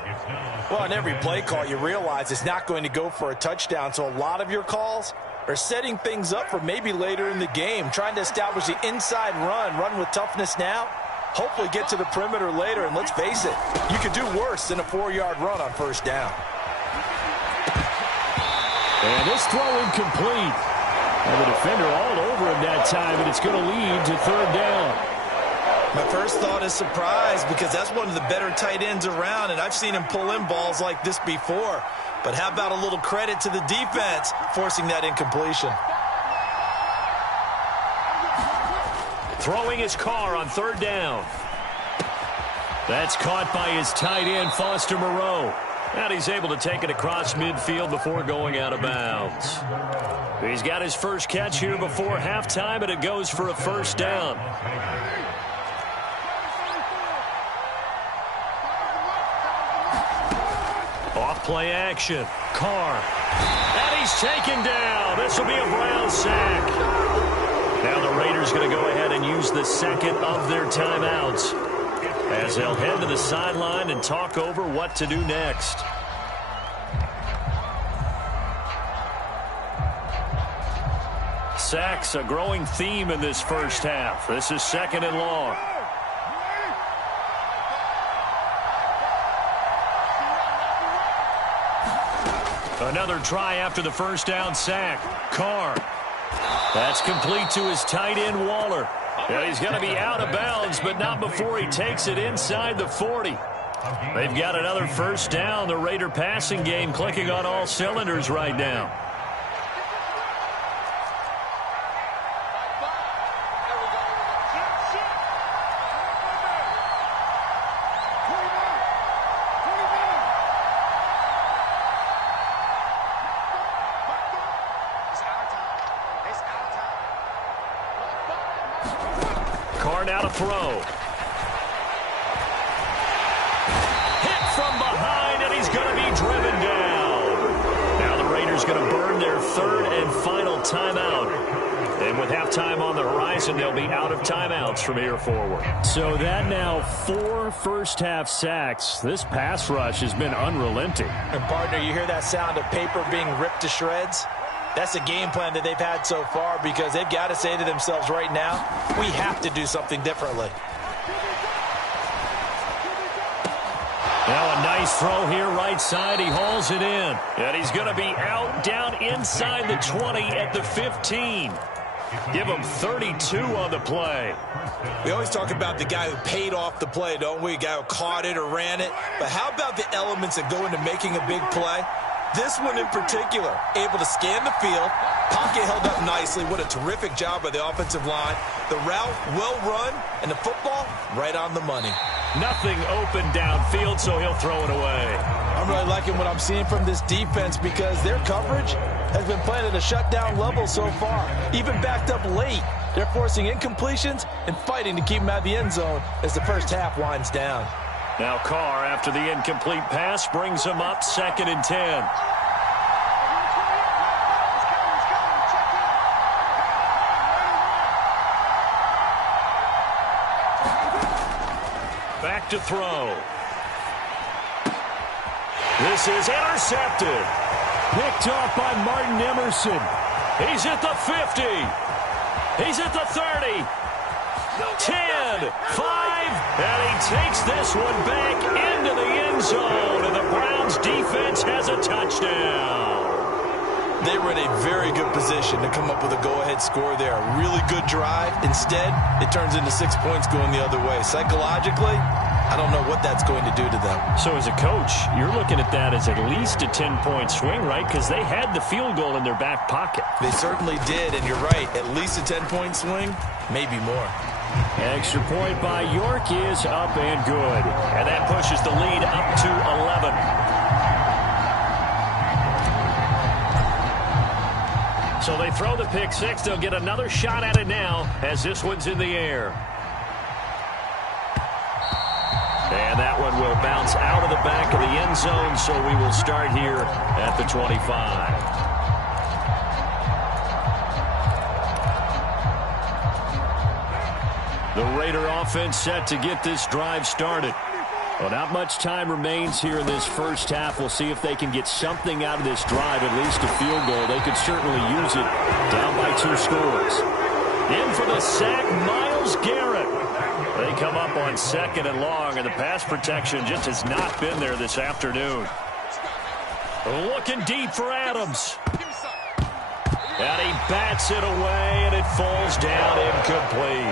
Well, on every play call, you realize it's not going to go for a touchdown, so a lot of your calls are setting things up for maybe later in the game, trying to establish the inside run with toughness now, hopefully get to the perimeter later, and let's face it, you could do worse than a 4-yard run on first down. And this throw incomplete. And the defender all over him that time, and it's going to lead to 3rd down. My first thought is surprise because that's one of the better tight ends around, and I've seen him pull in balls like this before. But how about a little credit to the defense forcing that incompletion? Throwing his Carr on 3rd down. That's caught by his tight end, Foster Moreau. And he's able to take it across midfield before going out of bounds. He's got his first catch here before halftime, and it goes for a first down. Off play action. Carr. And he's taken down. This will be a Brown sack. Now the Raiders going to go ahead and use the second of their timeouts as they'll head to the sideline and talk over what to do next. Sacks, a growing theme in this first half. This is 2nd and long. Another try after the first down sack. Carr. That's complete to his tight end, Waller. And he's going to be out of bounds, but not before he takes it inside the 40. They've got another first down. The Raider passing game clicking on all cylinders right now. Now to throw. Hit from behind, and he's going to be driven down. Now the Raiders going to burn their 3rd and final timeout. And with halftime on the horizon, they'll be out of timeouts from here forward. So that now 4 first-half sacks. This pass rush has been unrelenting. And, partner, you hear that sound of paper being ripped to shreds? That's a game plan that they've had so far because they've got to say to themselves right now, we have to do something differently. Now a nice throw here right side. He hauls it in. And he's going to be out down inside the 20 at the 15. Give him 32 on the play. We always talk about the guy who paid off the play, don't we? A guy who caught it or ran it. But how about the elements that go into making a big play? This one in particular, able to scan the field, pocket held up nicely. What a terrific job by the offensive line. The route, well run, and the football, right on the money. Nothing open downfield, so he'll throw it away. I'm really liking what I'm seeing from this defense because their coverage has been playing at a shutdown level so far. Even backed up late, they're forcing incompletions and fighting to keep them out of the end zone as the first half winds down. Now Carr, after the incomplete pass, brings him up 2nd and 10. Back to throw. This is intercepted. Picked off by Martin Emerson. He's at the 50. He's at the 30. 10, 5, and he takes this one back into the end zone, and the Browns defense has a touchdown. They were in a very good position to come up with a go-ahead score there. A really good drive. Instead, it turns into 6 points going the other way. Psychologically, I don't know what that's going to do to them. So as a coach, you're looking at that as at least a 10-point swing, right? Because they had the field goal in their back pocket. They certainly did, and you're right. At least a 10-point swing, maybe more. Extra point by York is up and good. And that pushes the lead up to 11. So they throw the pick six. They'll get another shot at it now as this one's in the air. And that one will bounce out of the back of the end zone, so we will start here at the 25. The Raider offense set to get this drive started. Well, not much time remains here in this first half. We'll see if they can get something out of this drive, at least a field goal. They could certainly use it down by 2 scores. In for the sack, Myles Garrett. They come up on 2nd and long, and the pass protection just has not been there this afternoon. Looking deep for Adams. And he bats it away, and it falls down incomplete.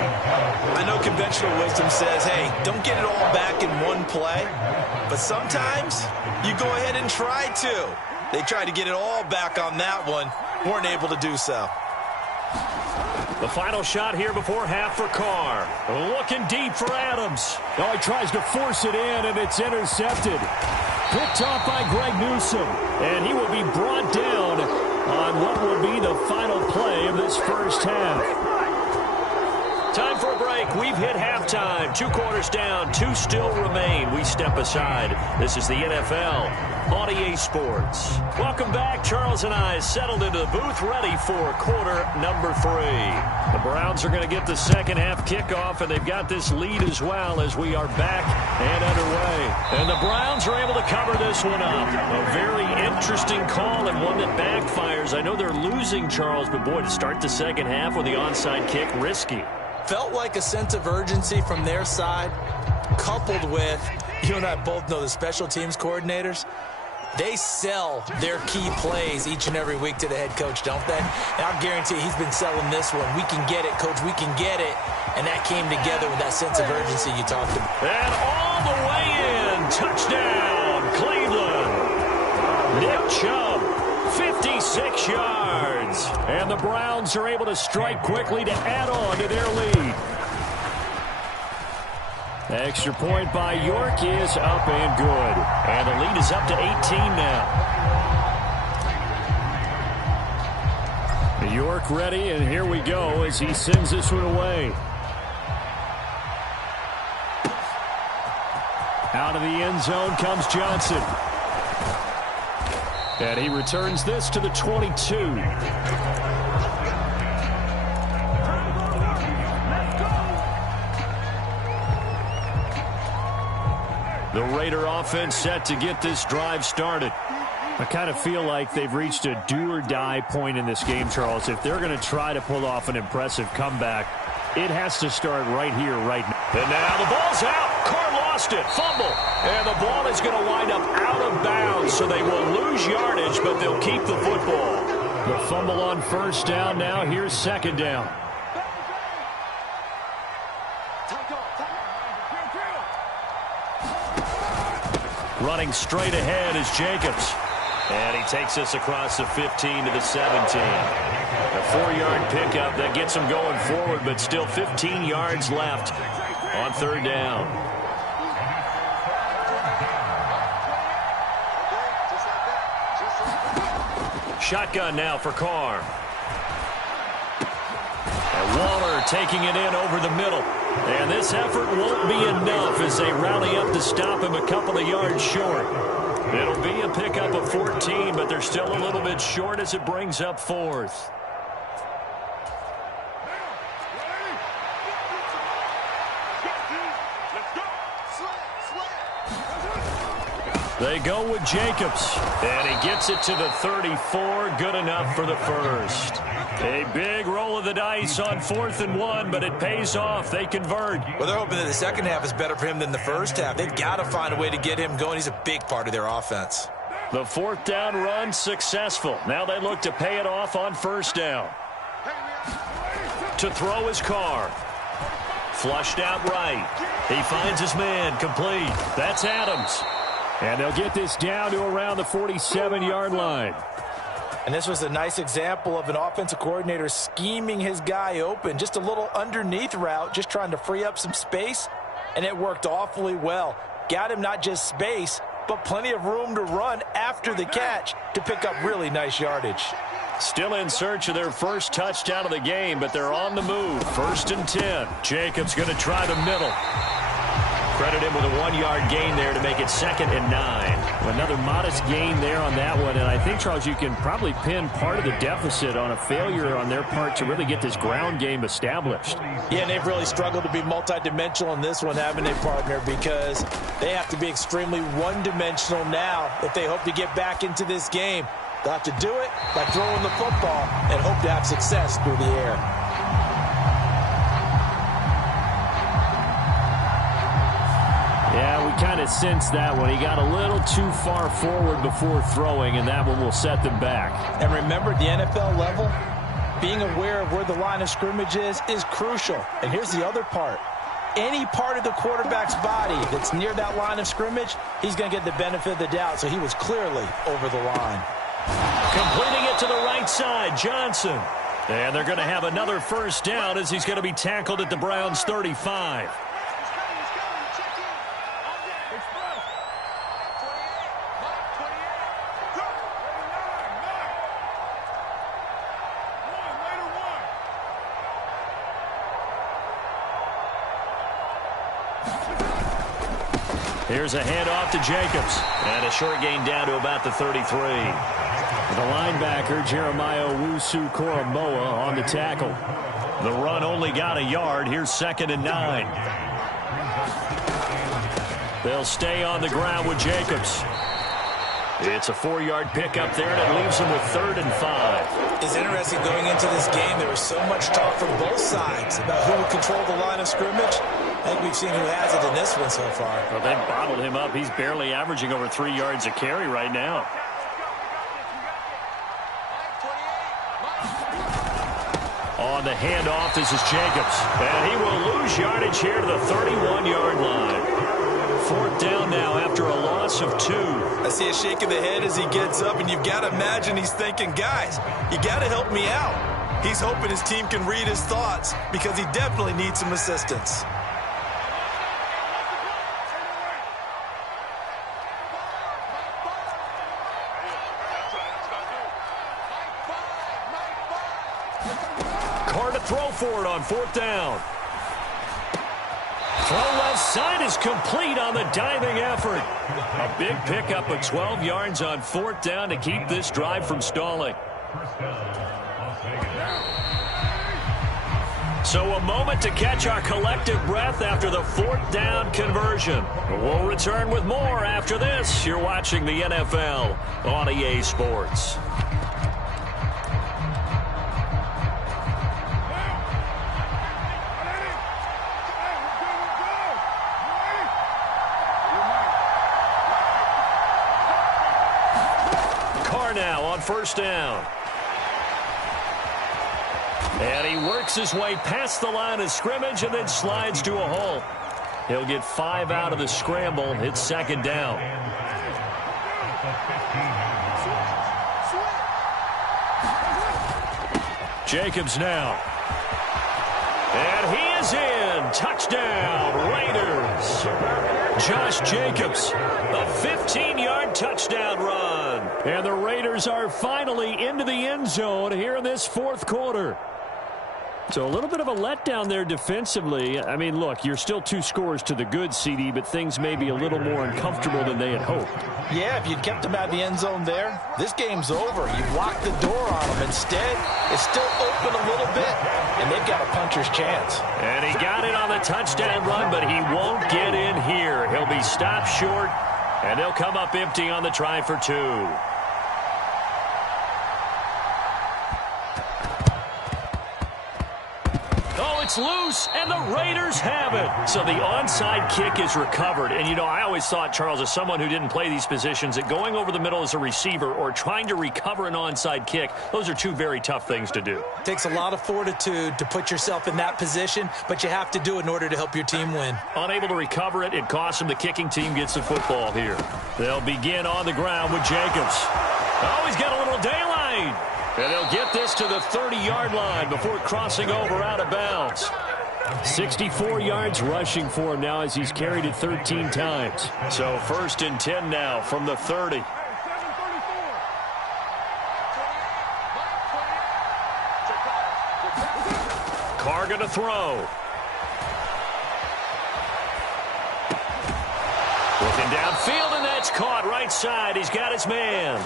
I know conventional wisdom says, hey, don't get it all back in one play. But sometimes you go ahead and try to. They tried to get it all back on that one. Weren't able to do so. The final shot here before half for Carr. Looking deep for Adams. Oh, he tries to force it in, and it's intercepted. Picked off by Greg Newsome. And he will be brought down on what will be the final play of this first half. Time for a break. break. We've hit halftime. 2 quarters down, 2 still remain. We step aside. This is the NFL on EA Sports. Welcome back. Charles and I settled into the booth, ready for quarter number 3. The Browns are going to get the second half kickoff, and they've got this lead as well as we are back and underway. And the Browns are able to cover this one up. A very interesting call and one that backfires. I know they're losing, Charles, but boy, to start the second half with the onside kick, risky. Felt like a sense of urgency from their side, coupled with, you and I both know the special teams coordinators, they sell their key plays each and every week to the head coach, don't they? And I guarantee he's been selling this one. We can get it, coach, we can get it. And that came together with that sense of urgency you talked about. And all the way in, touchdown, Cleveland. Nick Chubb, 56 yards. And the Browns are able to strike quickly to add on to their lead. The extra point by York is up and good. And the lead is up to 18 now. York ready, and here we go as he sends this one away. Out of the end zone comes Johnson. And he returns this to the 22. The Raider offense set to get this drive started. I kind of feel like they've reached a do-or-die point in this game, Charles. If they're going to try to pull off an impressive comeback, it has to start right here, right now. And now the ball's out. Carr lost it. Fumble. And the ball is going to wind up out of bounds, so they will lose yardage, but they'll keep the football. The fumble on first down now. Here's second down. Running straight ahead is Jacobs. And he takes us across the 15 to the 17. A 4-yard pickup that gets him going forward, but still 15 yards left on third down. Shotgun now for Carr. And Waller taking it in over the middle. And this effort won't be enough as they rally up to stop him a couple of yards short. It'll be a pickup of 14, but they're still a little bit short as it brings up fourth. They go with Jacobs, and he gets it to the 34. Good enough for the first. A big roll of the dice on 4th and 1, but it pays off. They convert. Well, they're hoping that the second half is better for him than the first half. They've got to find a way to get him going. He's a big part of their offense. The 4th down run successful. Now they look to pay it off on first down. To throw his Carr. Flushed out right. He finds his man complete. That's Adams. And they'll get this down to around the 47-yard line. And this was a nice example of an offensive coordinator scheming his guy open. Just a little underneath route, just trying to free up some space. And it worked awfully well. Got him not just space, but plenty of room to run after the catch to pick up really nice yardage. Still in search of their first touchdown of the game, but they're on the move. 1st and 10. Jacobs going to try the middle. Credit him with a 1-yard gain there to make it 2nd and 9. Another modest gain there on that one, and I think, Charles, you can probably pin part of the deficit on a failure on their part to really get this ground game established. Yeah, and they've really struggled to be multidimensional in this one, haven't they, partner, because they have to be extremely one-dimensional now if they hope to get back into this game. They'll have to do it by throwing the football and hope to have success through the air. Yeah, we kind of sensed that one. He got a little too far forward before throwing, and that one will set them back. And remember, at the NFL level, being aware of where the line of scrimmage is crucial. And here's the other part. Any part of the quarterback's body that's near that line of scrimmage, he's going to get the benefit of the doubt. So he was clearly over the line. Completing it to the right side, Johnson. And they're going to have another first down as he's going to be tackled at the Browns' 35. Here's a handoff to Jacobs. And a short gain down to about the 33. The linebacker, Jeremiah Owusu-Koramoah, on the tackle. The run only got a yard. Here's 2nd and 9. They'll stay on the ground with Jacobs. It's a 4-yard pickup there, and it leaves them with 3rd and 5. It's interesting going into this game. There was so much talk from both sides about who would control the line of scrimmage. I think we've seen who has it in this one so far. Well, they bottled him up. He's barely averaging over 3 yards a carry right now. On the handoff, this is Jacobs. And he will lose yardage here to the 31-yard line. 4th down now after a loss of 2. I see a shake of the head as he gets up, and you've got to imagine he's thinking, guys, you got to help me out. He's hoping his team can read his thoughts because he definitely needs some assistance. Carr to throw for it on 4th down. Throw left side is complete on the diving effort. A big pickup of 12 yards on 4th down to keep this drive from stalling. So a moment to catch our collective breath after the 4th down conversion. We'll return with more after this. You're watching the NFL on EA Sports. Now on 1st down. And he works his way past the line of scrimmage and then slides to a hole. He'll get 5 out of the scramble. It's 2nd down. Jacobs now. And he is in. Touchdown, Raiders. Josh Jacobs, a 15-yard touchdown run. And the Raiders are finally into the end zone here in this 4th quarter. So a little bit of a letdown there defensively. I mean, look, you're still 2 scores to the good, CD, but things may be a little more uncomfortable than they had hoped. Yeah, if you'd kept them out of the end zone there, this game's over. You locked the door on them. Instead, it's still open a little bit, and they've got a puncher's chance. And he got it on the touchdown run, but he won't get in here. He'll be stopped short, and they'll come up empty on the try for 2. It's loose, and the Raiders have it. So the onside kick is recovered. And, you know, I always thought, Charles, as someone who didn't play these positions, that going over the middle as a receiver or trying to recover an onside kick, those are 2 very tough things to do. It takes a lot of fortitude to put yourself in that position, but you have to do it in order to help your team win. Unable to recover it, it costs them. The kicking team gets the football here. They'll begin on the ground with Jacobs. Oh, he's got a little daylight. And they'll get this to the 30-yard line before crossing over out of bounds. 64 yards rushing for him now as he's carried it 13 times. So 1st and 10 now from the 30. Carr going to throw. Looking downfield, and that's caught right side. He's got his man.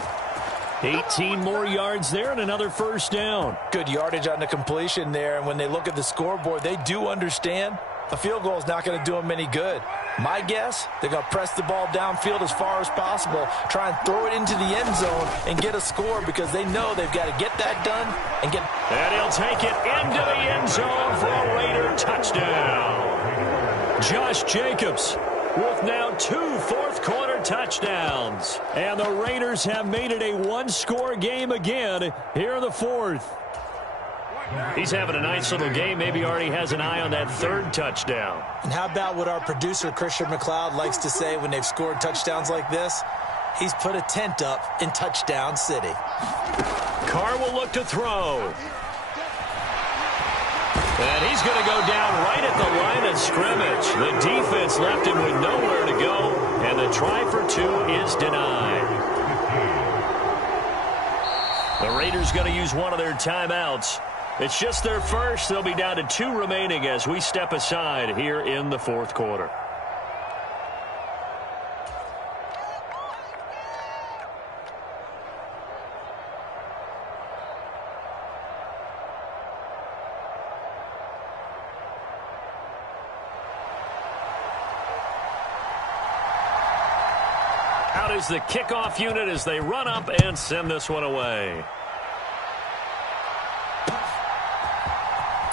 18 more yards there and another 1st down. Good yardage on the completion there, and when they look at the scoreboard, they do understand a field goal is not going to do them any good. My guess, they're going to press the ball downfield as far as possible, try and throw it into the end zone and get a score because they know they've got to get that done and get. And he'll take it into the end zone for a Raider touchdown. Josh Jacobs with now 2 4th-quarter touchdowns. And the Raiders have made it a 1-score game again here in the 4th. He's having a nice little game. Maybe already has an eye on that 3rd touchdown. And how about what our producer, Christian McLeod, likes to say when they've scored touchdowns like this? He's put a tent up in Touchdown City. Carr will look to throw. And he's going to go down right at the line of scrimmage. The defense left him with nowhere to go, and the try for 2 is denied. The Raiders going to use one of their timeouts. It's just their first. They'll be down to 2 remaining as we step aside here in the 4th quarter. Out is the kickoff unit as they run up and send this one away.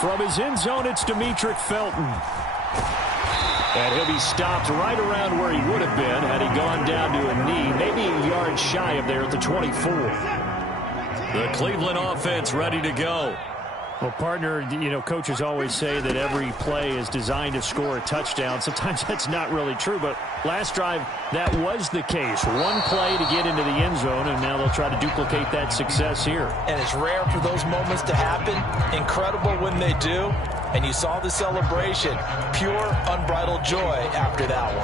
From his end zone, it's Demetric Felton. And he'll be stopped right around where he would have been had he gone down to a knee, maybe a yard shy of there at the 24. The Cleveland offense ready to go. Well, partner, you know, coaches always say that every play is designed to score a touchdown. Sometimes that's not really true, but last drive, that was the case. One play to get into the end zone, and now they'll try to duplicate that success here. And it's rare for those moments to happen. Incredible when they do. And you saw the celebration. Pure, unbridled joy after that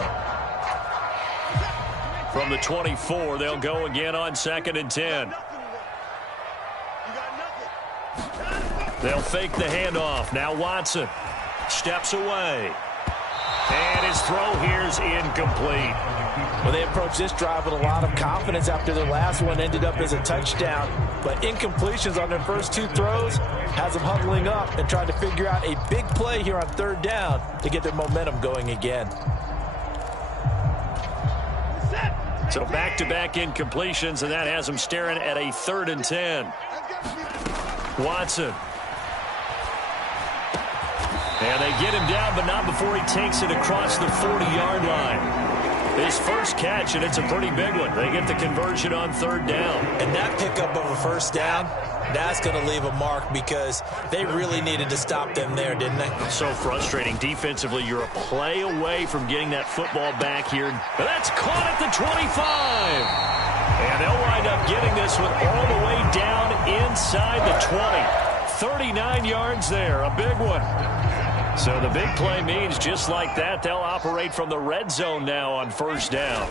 one. From the 24, they'll go again on 2nd and 10. They'll fake the handoff. Now Watson steps away. And his throw here's incomplete. Well, they approached this drive with a lot of confidence after their last one ended up as a touchdown. But incompletions on their first two throws has them huddling up and trying to figure out a big play here on 3rd down to get their momentum going again. So back-to-back incompletions, and that has them staring at a 3rd and 10. Watson. And they get him down, but not before he takes it across the 40-yard line. His first catch, and it's a pretty big one. They get the conversion on 3rd down. And that pickup of a 1st down, that's going to leave a mark because they really needed to stop them there, didn't they? So frustrating. Defensively, you're a play away from getting that football back here. But that's caught at the 25. And they'll wind up getting this one all the way down inside the 20. 39 yards there, a big one. So the big play means just like that, they'll operate from the red zone now on 1st down.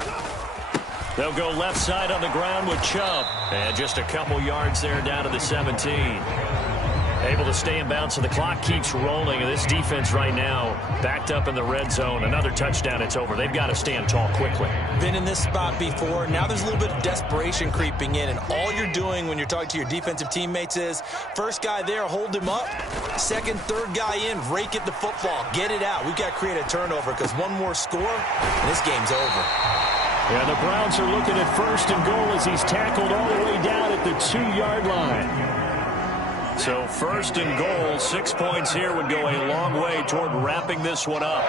They'll go left side on the ground with Chubb. And just a couple yards there down to the 17. Able to stay in bounds, so the clock keeps rolling. And this defense right now backed up in the red zone. Another touchdown, it's over. They've got to stand tall quickly. Been in this spot before. Now there's a little bit of desperation creeping in. And all you're doing when you're talking to your defensive teammates is, first guy there, hold him up. Second, third guy in, rake at the football. Get it out. We've got to create a turnover because one more score, and this game's over. Yeah, the Browns are looking at 1st and goal as he's tackled all the way down at the 2-yard line. So 1st and goal, 6 points here would go a long way toward wrapping this one up.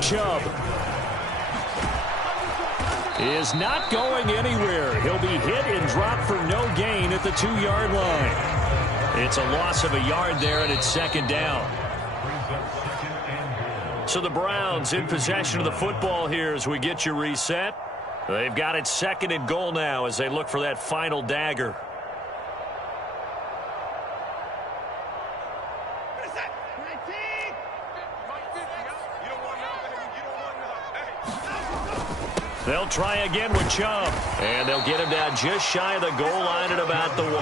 Chubb is not going anywhere. He'll be hit and dropped for no gain at the 2-yard line. It's a loss of a yard there, and it's 2nd down. So the Browns in possession of the football here as we get you reset. They've got it 2nd and goal now as they look for that final dagger. They'll try again with Chubb. And they'll get him down just shy of the goal line at about the 1.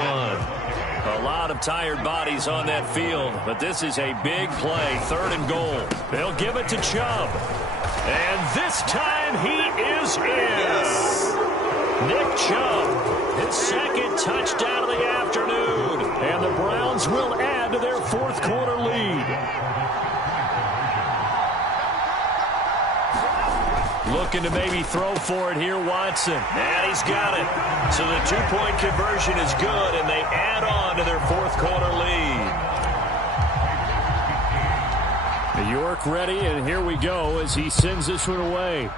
A lot of tired bodies on that field, but this is a big play, 3rd and goal. They'll give it to Chubb. And this time he is in. Nick Chubb, his 2nd touchdown of the afternoon. And the Browns will add to their 4th quarter lead. Looking to maybe throw for it here, Watson. And he's got it. So the 2-point conversion is good, and they add on to their 4th quarter lead. York ready, and here we go as he sends this one away.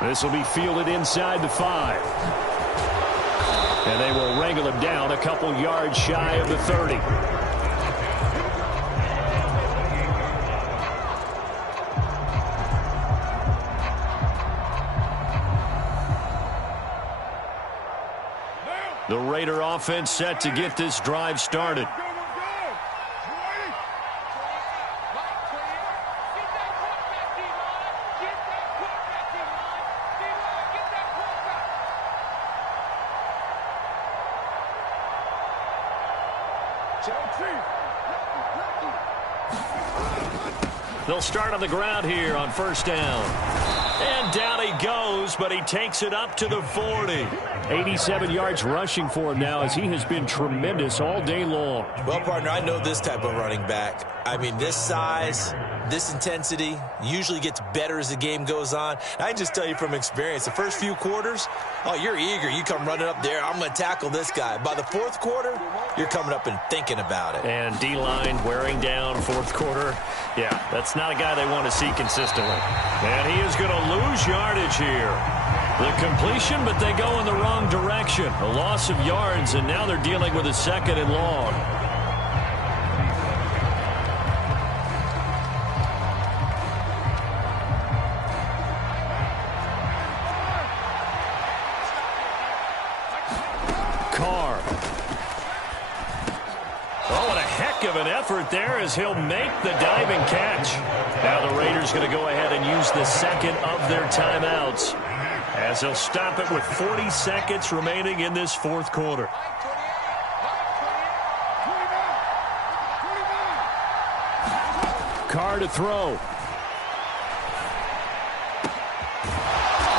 This will be fielded inside the 5. And they will wrangle him down a couple yards shy of the 30. The Raider offense set to get this drive started. They'll start on the ground here on 1st down. And down he goes, but he takes it up to the 40. 87 yards rushing for him now as he has been tremendous all day long. Well, partner, I know this type of running back. I mean, this size, this intensity usually gets better as the game goes on. I can just tell you from experience, the first few quarters, oh, you're eager. You come running up there, I'm going to tackle this guy. By the fourth quarter, you're coming up and thinking about it. And D-line wearing down fourth quarter. Yeah, that's not a guy they want to see consistently. And he is going to lose yardage here. The completion, but they go in the wrong direction. A loss of yards, and now they're dealing with a second and long. Carr. Oh, and a heck of an effort there as he'll make the diving catch. Now the Raiders going to go ahead and use the second of their timeouts, as they'll stop it with 40 seconds remaining in this fourth quarter. Carr to throw.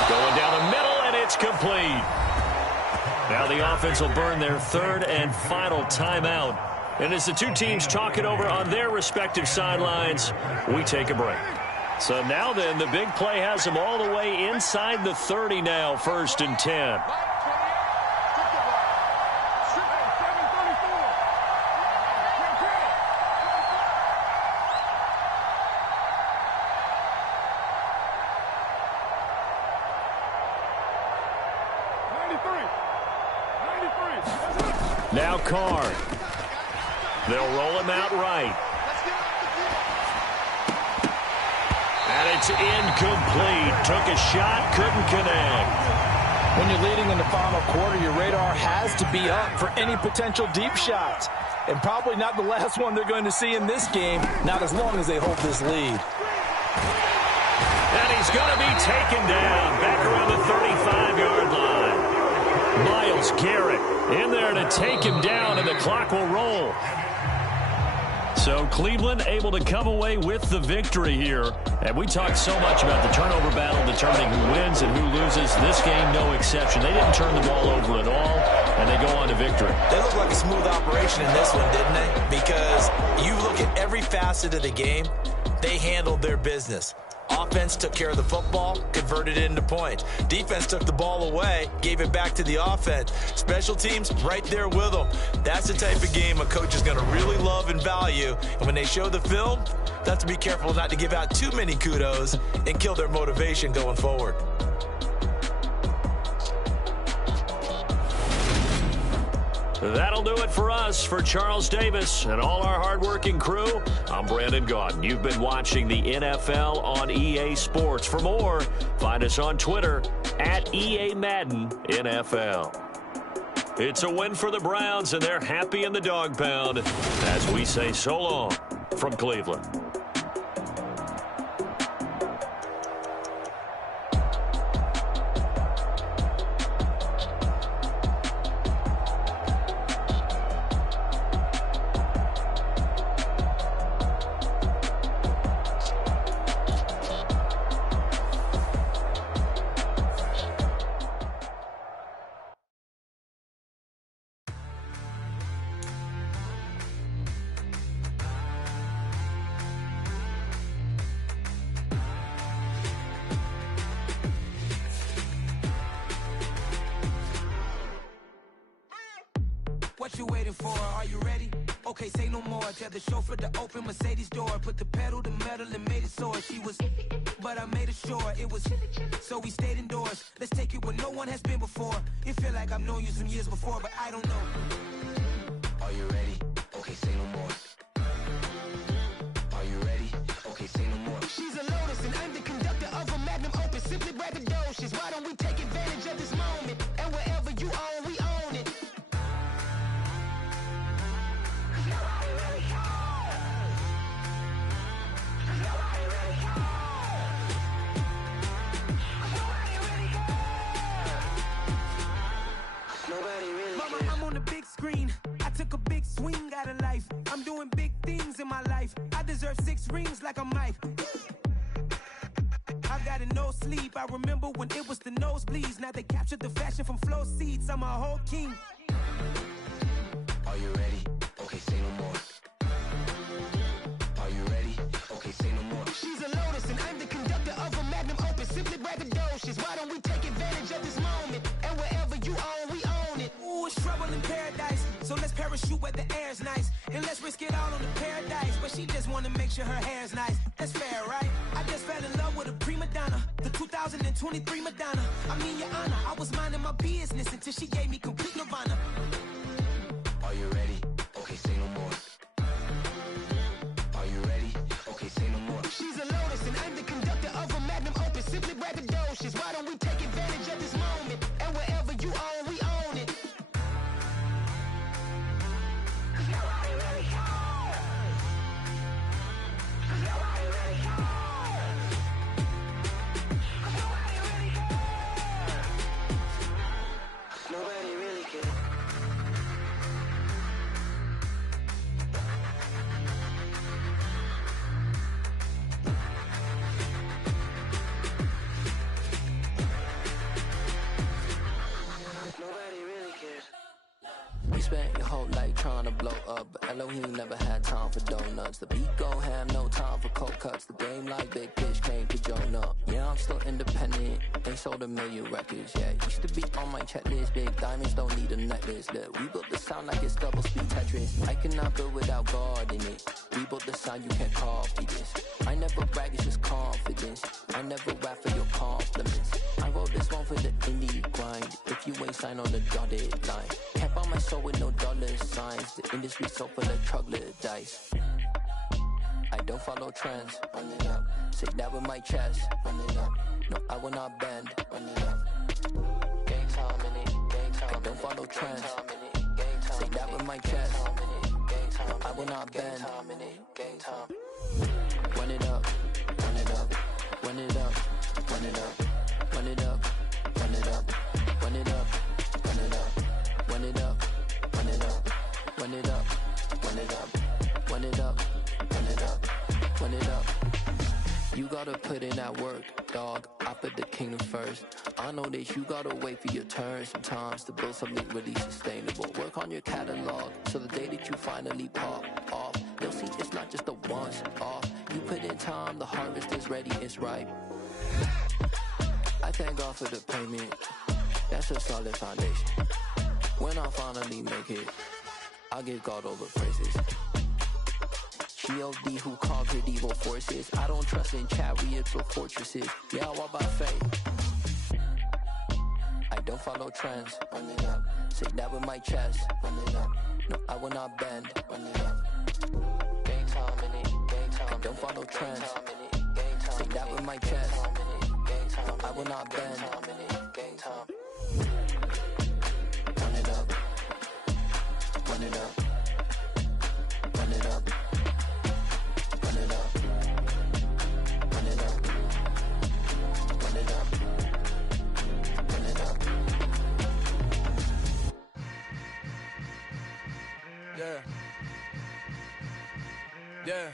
Going down the middle, and it's complete. Now the offense will burn their third and final timeout. And as the two teams talk it over on their respective sidelines, we take a break. So now then, the big play has them all the way inside the 30 now, 1st and 10. Now Carr. They'll roll him out right. And it's incomplete. Took a shot, couldn't connect. When you're leading in the final quarter, your radar has to be up for any potential deep shots. And probably not the last one they're going to see in this game, not as long as they hold this lead. And he's going to be taken down back around the 35-yard line. Myles Garrett in there to take him down, and the clock will roll. So Cleveland able to come away with the victory here. And we talked so much about the turnover battle determining who wins and who loses. This game, no exception. They didn't turn the ball over at all, and they go on to victory. They look like a smooth operation in this one, didn't they? Because you look at every facet of the game, they handled their business. Offense took care of the football, converted it into points. Defense took the ball away, gave it back to the offense. Special teams right there with them. That's the type of game a coach is going to really love and value. And when they show the film, they have to be careful not to give out too many kudos and kill their motivation going forward. That'll do it for us. For Charles Davis and all our hardworking crew, I'm Brandon Gaudin. You've been watching the NFL on EA Sports. For more, find us on Twitter at EA Madden NFL. It's a win for the Browns, and they're happy in the dog pound as we say so long from Cleveland. What you waiting for? Are you ready? Okay, say no more. Tell the chauffeur to open Mercedes door. Put the pedal to metal and made it soar. She was, but I made it sure it was. So we stayed indoors. Let's take it where no one has been before. It feel like I've known you some years before, but I don't know. Are you ready? Okay, say no more. Are you ready? Okay, say no more. She's a Lotus and I'm the conductor of a Magnum Opus. Simply braggadocious. Why don't we take advantage of this moment? And wherever you own, we own it. Mama, I'm on the big screen. I took a big swing out of life. I'm doing big things in my life. I deserve 6 rings like I'm Mike. I've got no sleep. I remember when it was the nosebleeds. Now they captured the fashion from flow seats. I'm a whole king. Are you ready? Okay, say no more. Are you ready? Okay, say no more. She just wanna make sure her hair's nice. That's fair, right? I just fell in love with a prima donna, the 2023 Madonna. I mean, Your Honor, I was minding my business until she gave me complete nirvana. Are you ready? Okay, say no more. Are you ready? Okay, say no more. She's a lotus and I'm the conductor of a magnum opus. Simply braggadocious. Why don't we take advantage of this moment? And wherever you own, we own it. Cause nobody really cares. Cause nobody really cares. Cause nobody really cares. Nobody really cares. Nobody really cares. You spent your whole life trying to blow up, but Elohim never had time for donuts. The beat go ham, no time for cold cuts. The game like Big Fish came to Jonah. Yeah, I'm still independent, ain't sold a million records yet. Used to be on my checklist, big diamonds don't need a necklace. Look, we built the sound like it's double speed Tetris. I cannot build without God in it. We built the sound, you can't copy this. I never brag, it's just confidence. I never rap for your compliments. I wrote this one for the indie grind. If you ain't signed on the dotted line, can't buy my soul with no dollar signs. The industry so full of troglodytes. I don't follow trends. Run it up. Say that with my chest. Run it up. No, I will not bend. Run it up. Gang time in it. Gang time. I don't follow trends. Say that with my chest. No, I will not bend. Gang time. Run it up. Run it up. Run it up. Run it up. Run it up. Run it up. Run it up. Run it up. Run it up. Run it up. Run it up. Run it up. Run it up. Run it up. Run it up. You gotta put in that work, dog. I put the kingdom first. I know that you gotta wait for your turn sometimes to build something really sustainable. Work on your catalog so the day that you finally pop off, they'll see it's not just a once off. You put in time, the harvest is ready, it's ripe. I thank God for the payment. That's a solid foundation. When I finally make it, I'll give God all the praises. G.O.D. who conquered evil forces. I don't trust in chariots or fortresses. Yeah, I walk by faith. I don't follow trends. Run it up. Say that with my chest. Run it up. No, I will not bend. Run it up. Gang time in it. Gang time. I don't follow trends. Say that with my chest. No, I will not bend. Gang time. Run it up. Run it up. Run it up. Run it up. Run it up. Run it up. Run it up. Yeah. Yeah.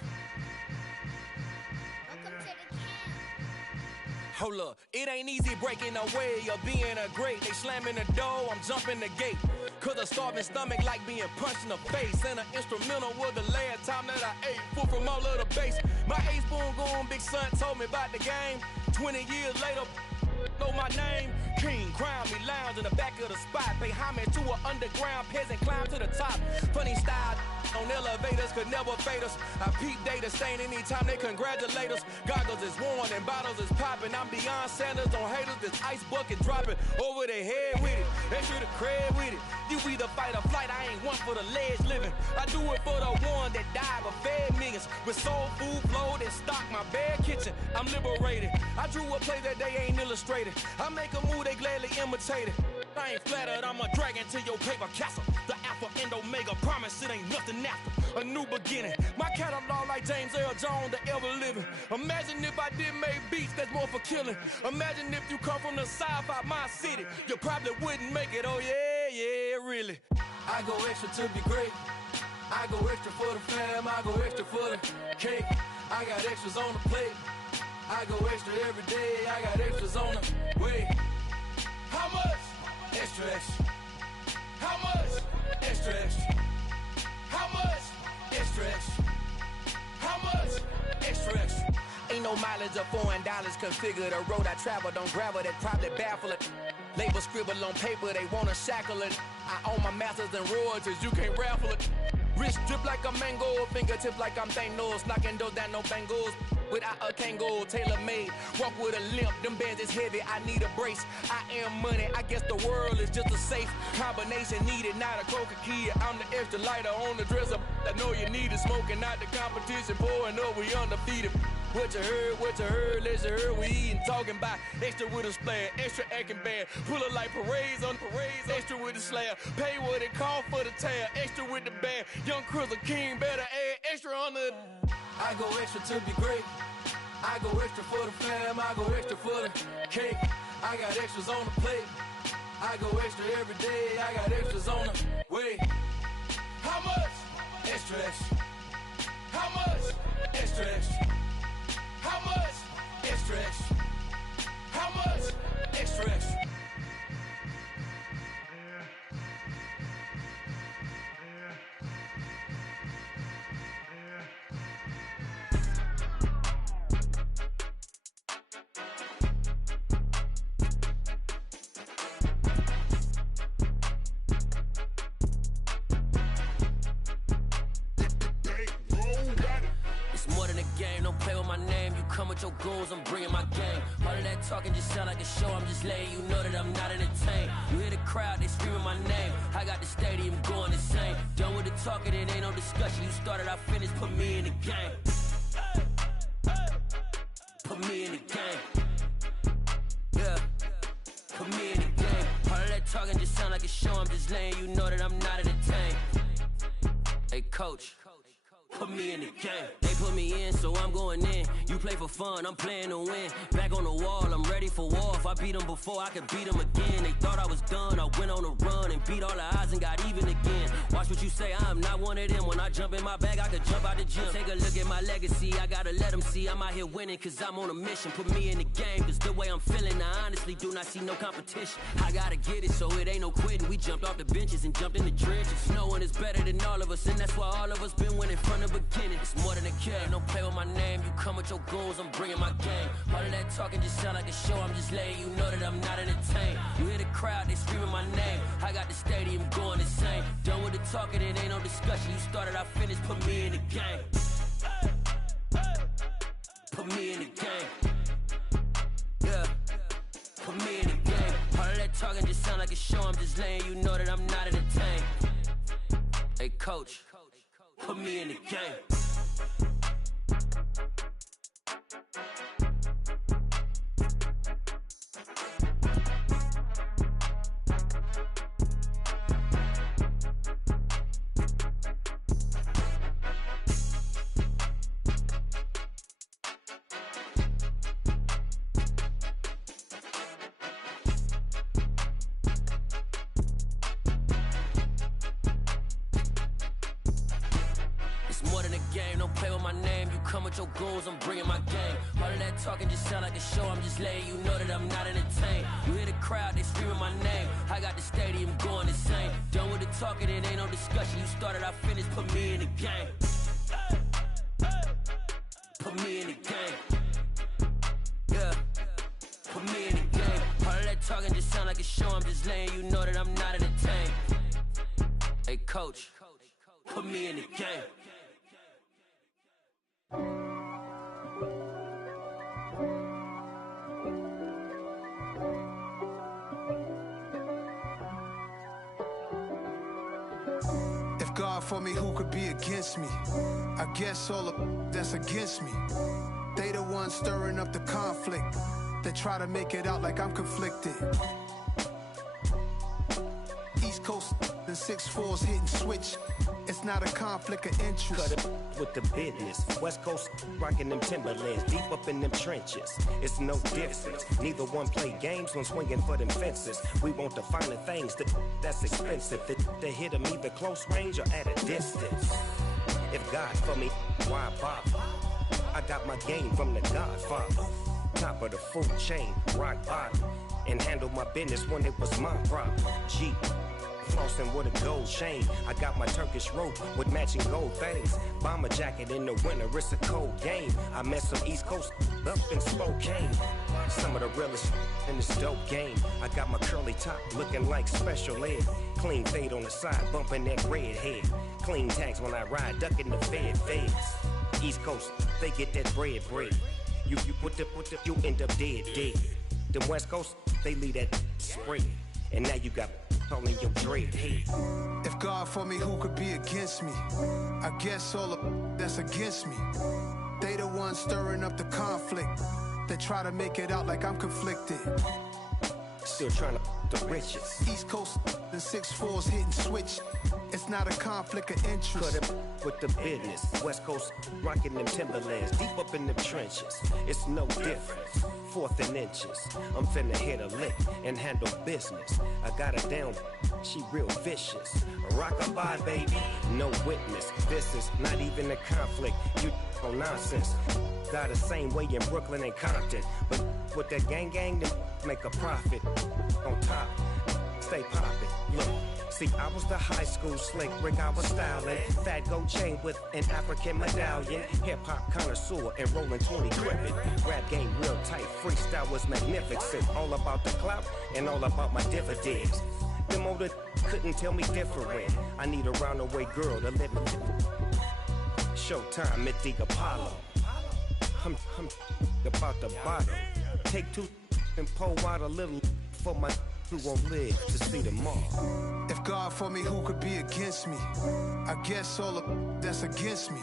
Hold up, it ain't easy breaking away or being a great. They slamming the door, I'm jumping the gate. Cause a starving stomach like being punched in the face. And an instrumental was the last time that I ate. Food from all of the bass. My ace boom goon, big son told me about the game. 20 years later, know my name. King, crown me, lounge in the back of the spot. Pay homage to an underground peasant, climb to the top. Funny style on elevators could never fade us. I peep data stain anytime they congratulate us. Goggles is worn and bottles is popping. I'm beyond Sanders on haters, this ice bucket dropping over their head with it. They should have cred with it. You either fight or flight, I ain't one for the ledge living. I do it for the one that died but fed millions. With soul food flowed and stocked my bare kitchen. I'm liberated. I drew a play that they ain't illustrated. I make a move, they gladly imitate it. I ain't flattered, I'm a dragon to your paper castle. The Alpha and Omega, promise it ain't nothing after. A new beginning. My catalog like James Earl Jones, the ever living. Imagine if I did make beats that's more for killing. Imagine if you come from the south out my city. You probably wouldn't make it, oh yeah, yeah, really. I go extra to be great. I go extra for the fam, I go extra for the cake. I got extras on the plate. I go extra every day, I got extras on the way. How much? Extra, extra. How much? Extra, extra. How much? Extra, extra. How much? Extra, extra. Ain't no mileage of $4 configure the road I travel. Don't gravel, that probably baffle it. Label scribble on paper, they wanna shackle it. I own my masters and royalties, you can't raffle it. Wrist drip like a mango, fingertip like I'm Thanos, knocking those down, no bangles. Without a Kango, tailor-made, walk with a limp, them bands is heavy, I need a brace. I am money, I guess the world is just a safe combination needed, not a coca key. I'm the extra lighter on the dresser, I know you need it, smoking out the competition, pouring up, we undefeated. What you heard, let's hear, we eating, talking about extra with a splash, extra acting bad, pull it like parades on parades, extra with the slab, pay what it cost for the tab, extra with the band, young Crizzle King, better add extra on the. I go extra to be great. I go extra for the fam. I go extra for the cake. I got extras on the plate. I go extra every day. I got extras on the way. How much? Extra, extra. How much? Extra, extra. How much? Extra, extra. How much? Extra, extra. Your goals, I'm bringing my game. All of that talking just sound like a show. I'm just letting you know that I'm not entertained. You hear the crowd, they screaming my name. I got the stadium going insane. Done with the talking, it ain't no discussion. You started, I finished, put me in the game. Put me in the game. Yeah, put me in the game. All of that talking just sound like a show. I'm just letting you know that I'm not entertained. Hey, coach. Put me in the game. They put me in, so I'm going in. You play for fun, I'm playing to win. Back on the wall, I'm ready for war. If I beat them before, I could beat them again. They thought I was done, I went on a run and beat all the odds and got even again. Watch what you say, I'm not one of them. When I jump in my bag, I could jump out the gym. Take a look at my legacy, I gotta let them see I'm out here winning, cause I'm on a mission. Put me in the game, cause the way I'm feeling, I honestly do not see no competition. I gotta get it, so it ain't no quitting. We jumped off the benches and jumped in the trenches. No one is better than all of us, and that's why all of us been winning from the beginning. It's more than a game, don't play with my name. You come with your goons, I'm bringing my game. All of that talking just sound like a show. I'm just letting you know that I'm not entertained. You hear the crowd, they screaming my name. I got the stadium going insane. Done with the talking, it ain't no discussion. You started, I finished, put me in the game. Put me in the game. Yeah, put me in the game. All of that talking just sound like a show. I'm just letting you know that I'm not entertained. Hey, coach, put me in the game. Your goals, I'm bringing my game. All of that talking just sound like a show. I'm just letting you know that I'm not entertained. You hear the crowd, they screaming my name. I got the stadium going insane. Done with the talking, it ain't no discussion. You started, I finished, put me in the game. Put me in the game. Yeah, put me in the game. All of that talking just sound like a show. I'm just letting you know that I'm not entertained. Hey, coach, put me in the game. God for me, who could be against me? I guess all of that's against me. They the ones stirring up the conflict. They try to make it out like I'm conflicted. East Coast and 6'4's hitting switch. It's not a conflict of interest. Cut it with the business. West Coast rocking them Timberlands, deep up in them trenches. It's no difference. Neither one play games when swinging for them fences. We want the finer things that's expensive. They hit them either close range or at a distance. If God for me, why bother? I got my game from the Godfather. Top of the food chain, rock bottom. And handle my business when it was my problem. G. Flossing with a gold chain. I got my Turkish rope with matching gold things. Bomber jacket in the winter, it's a cold game. I met some East Coast up in Spokane. Some of the realest in this dope game. I got my curly top looking like special ed. Clean fade on the side, bumping that red head. Clean tags when I ride, ducking the feds. East Coast, they get that bread. You put the, you end up dead. Them West Coast, they leave that spread. And now you got all in your dread head. If God for me, who could be against me? I guess all of that's against me. They the ones stirring up the conflict. They try to make it out like I'm conflicted. Still trying to the riches. East Coast, the 6'4s hitting switch. It's not a conflict of interest. Cut it with the business. West Coast rocking them Timberlands, deep up in them trenches. It's no difference. 4th and inches. I'm finna hit a lick and handle business. I got her down, she real vicious. Rockabye, baby, no witness. This is not even a conflict. You on nonsense. Got the same way in Brooklyn and Compton, but with that gang, then make a profit. On top, stay poppin'. Look. See, I was the high school slick Rick, I was styling. Fat gold chain with an African medallion. Hip-hop connoisseur and rolling 20 gripping. Rap game real tight, freestyle was magnificent. All about the clout and all about my dividends. Them older couldn't tell me different. I need a roundaway girl to let me. Showtime at the Apollo. I'm about the bottle. Take 2 and pour out a little for my who won't live to see tomorrow. If God for me, who could be against me? I guess all of that's against me.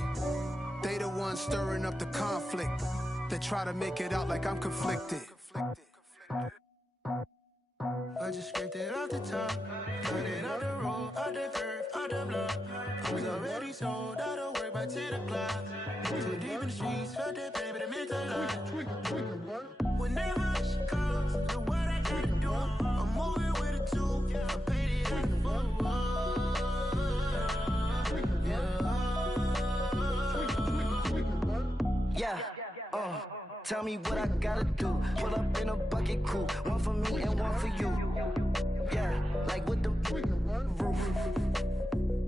They the ones stirring up the conflict. They try to make it out like I'm conflicted. I just scraped it off the top, cut it off the road, off the curve, off the block. I was already sold out of work by 10 o'clock. Too deep in the streets, felt that pain, but it meant a lot. Whenever she calls, the what I gotta do, I'm moving with a 2. I paid it out the full. Yeah, tell me what I gotta do. Pull up in a bucket crew, one for me and one for you. Yeah, like with the roof.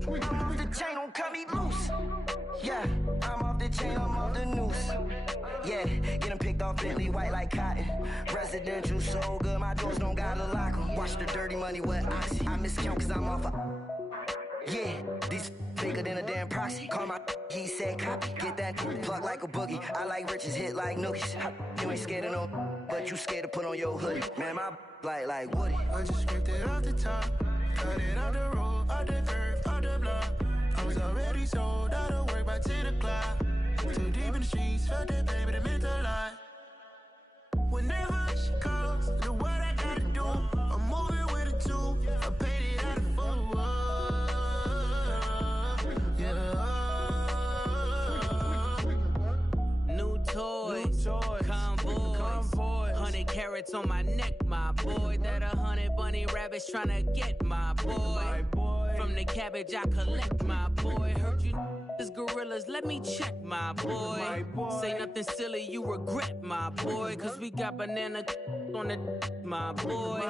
I'm off the chain, don't cut me loose. Yeah, I'm off the chain, I'm off the noose. Yeah, getting picked off Bentley, white like cotton. Residential so good, my doors don't gotta lock 'em. Watch the dirty money with Oxy. I miscount cause I'm off a. Yeah, these bigger than a damn proxy. Call my he said copy. Get that plug like a boogie. I like riches, hit like nookies. You ain't scared of no, but you scared to put on your hoodie. Man, my like Woody. I just scraped it off the top, cut it off the road, off the curve, off the block. I was already sold out of work by 10 o'clock. Too deep in the streets, felt that pain, but it meant a lot. Whenever she calls, the what I gotta do, I'm moving with a 2. I paid it out of full. Convoy, 100 carats on my neck, my boy. That 100 bunny rabbits tryna get my boy. From the cabbage I collect, my boy. Heard you is gorillas, let me check, my boy. Say nothing silly, you regret, my boy. Cause we got banana on the my boy.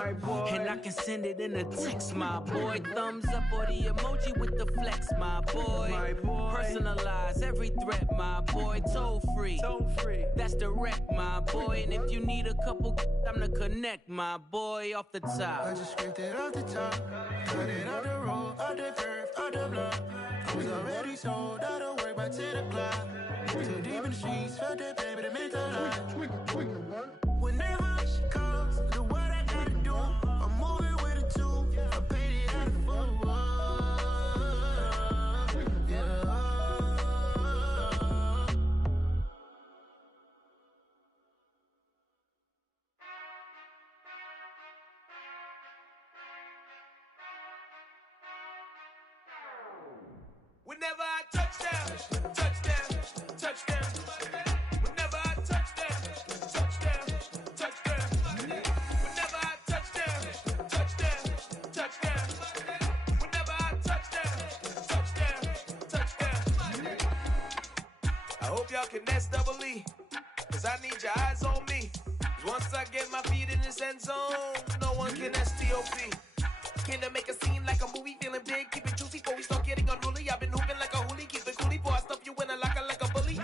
And I can send it in a text, my boy. Thumbs up or the emoji with the flex, my boy. Personalize every threat, my boy. Toll free, that's direct, my boy. And if you need a couple, I'm the connect, my boy. Off the top, I just scraped it off the top, cut it off the road, off the curve, off the block. I was already sold out of work by 10 o'clock. Too deep in the streets, felt that pain, but it meant a lot. Whenever she calls, the what I gotta do, I'm moving with a 2. I paid it out of full. Whenever I touch down, touchdown, touchdown. Whenever I touch down, touchdown, touchdown. Whenever I touch down, touchdown, touchdown. Whenever I touch down, touchdown, touchdown. I hope y'all can nest double E, cause I need your eyes on me. Cause once I get my feet in this end zone, no one can STOP. Came to make a scene like a movie, feeling big, keep it juicy before we start getting unruly. I've been hooping like a hoolie, keep it coolie before I stuff you in a locker like a bully.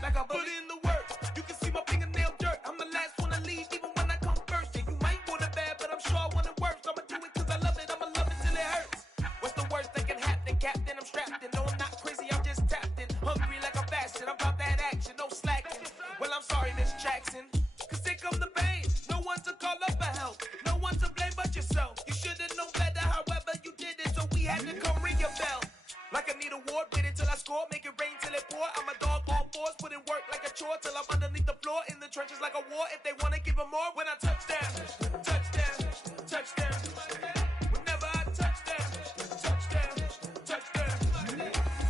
Like a bully. Put in the work, you can see my fingernail dirt. I'm the last one to leave, even when I come first. And you might want it bad, but I'm sure I want it worse. I'ma do it cause I love it, I'ma love it till it hurts. What's the worst that can happen, Captain? I'm strapped in, no I'm not crazy, I'm just tapped in. Hungry like I'm fasting, I'm about that action, no slacking. Well I'm sorry, Miss Jackson, cause here come the pain. No one to call up for help, no one to blame but yourself. You should've known better, however you did it, so we had to come ring your bell. Like I need a ward, wait until I score, make it rain till it pour. I'm a dog on fours, put in work like a chore till I'm underneath the floor, in the trenches like a war. If they wanna give them more, when I touch down, touchdown, touchdown. Whenever I touch down, touchdown, touchdown.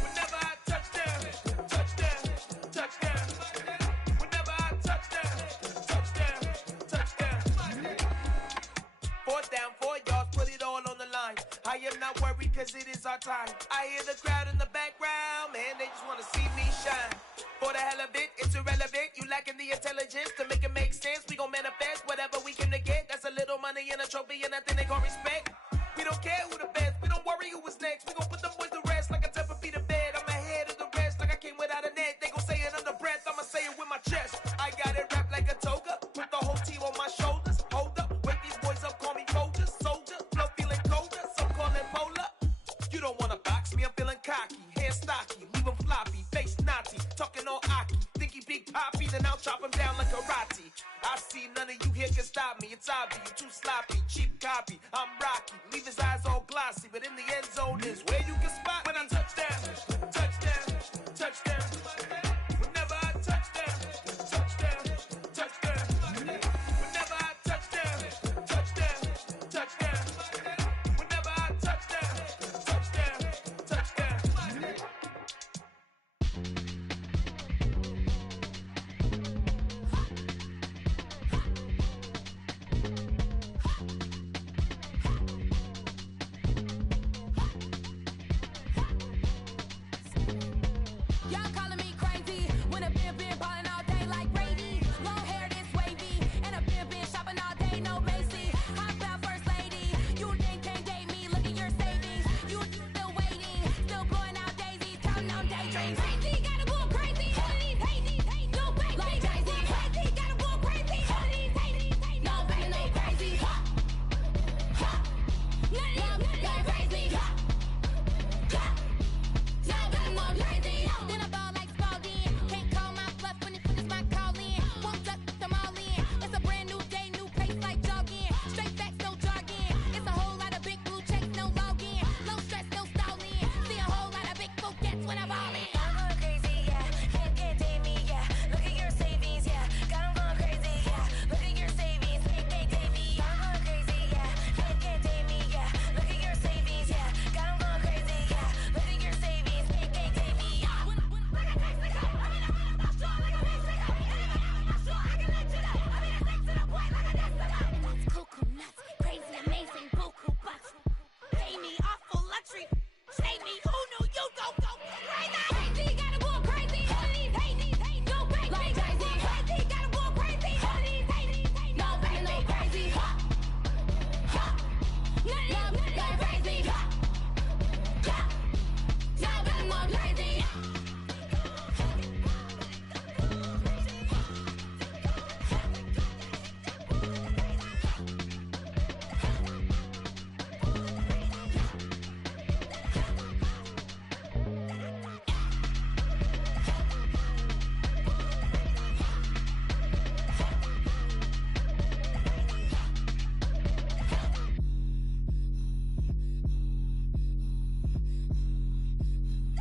Whenever I touch down, touchdown, touchdown. Whenever I touch down, touchdown, touchdown. 4th down, 4 yards, put it all on the line. I am not worried cause it is our time. I hear the crowd in the background, man, they just wanna see me shine. For the hell of it, it's irrelevant. You lacking the intelligence to make it make sense. We gon' manifest whatever we came to get. That's a little money and a trophy and nothing they gon' respect. We don't care who the best, we don't worry who was next. We gon' put them boys to rest like a 10 feet of bed. I'm ahead of the rest like I came without a net. They gon' say it under breath, I'ma say it with my chest. I got it wrapped like a toga, put the whole team on my shoulders. Hold up, wake these boys up, call me Folger, soldier. Flow feeling colder, some call it polar. You don't wanna box me, I'm feeling cocky. Hair stocky, leave him floppy, face naughty. Talking all aki, think he big poppy, then I'll chop him down like karate. I see none of you here can stop me. It's obvious, you too sloppy, cheap copy. I'm Rocky, leave his eyes all glossy, but in the end zone is where you can spot when I touch down, touchdown, touchdown. Whenever I touch down, touchdown, touchdown. Whenever I touch down, touchdown, touchdown. Whenever I touch down, touchdown, touchdown. Y'all calling me crazy when a been ballin' all day like Brady. Long hair this wavy, and a been shopping all day, no Macy. Hop out first lady, you then can't date me. Look at your savings, you still waiting, still blowing out daisies, counting on daydreams. Crazy, gotta go crazy. All of these hazy, no baby. Like crazy, crazy, gotta go crazy. All of these hazy, no baby, no crazy. None of these crazy. Then I ball like Spalding. Can't call my bluff when it's my calling. Won't duck them all in. It's a brand new day, new pace like jogging. Straight facts, no jargon. It's a whole lot of big blue checks, no login. No stress, no stalling. See a whole lot of big gets when I ball in. I'm going crazy, yeah. Can't date me, yeah. Look at your savings, yeah. Got 'em going crazy, yeah. Look at your savings, can't date me. I'm going crazy, yeah. Can't date me, yeah. Look at your savings, yeah. Got 'em going crazy, yeah. Look at your savings, can't date me. Cuckoo nuts, crazy, amazing, buku bucks. Pay me awful luxury. Shade me, who knew you go crazy? Crazy, gotta go crazy. All of these hazy, no baby. Like crazy, crazy, gotta go crazy. All of these hazy, no baby, no crazy. None of them go crazy. Now better more crazy.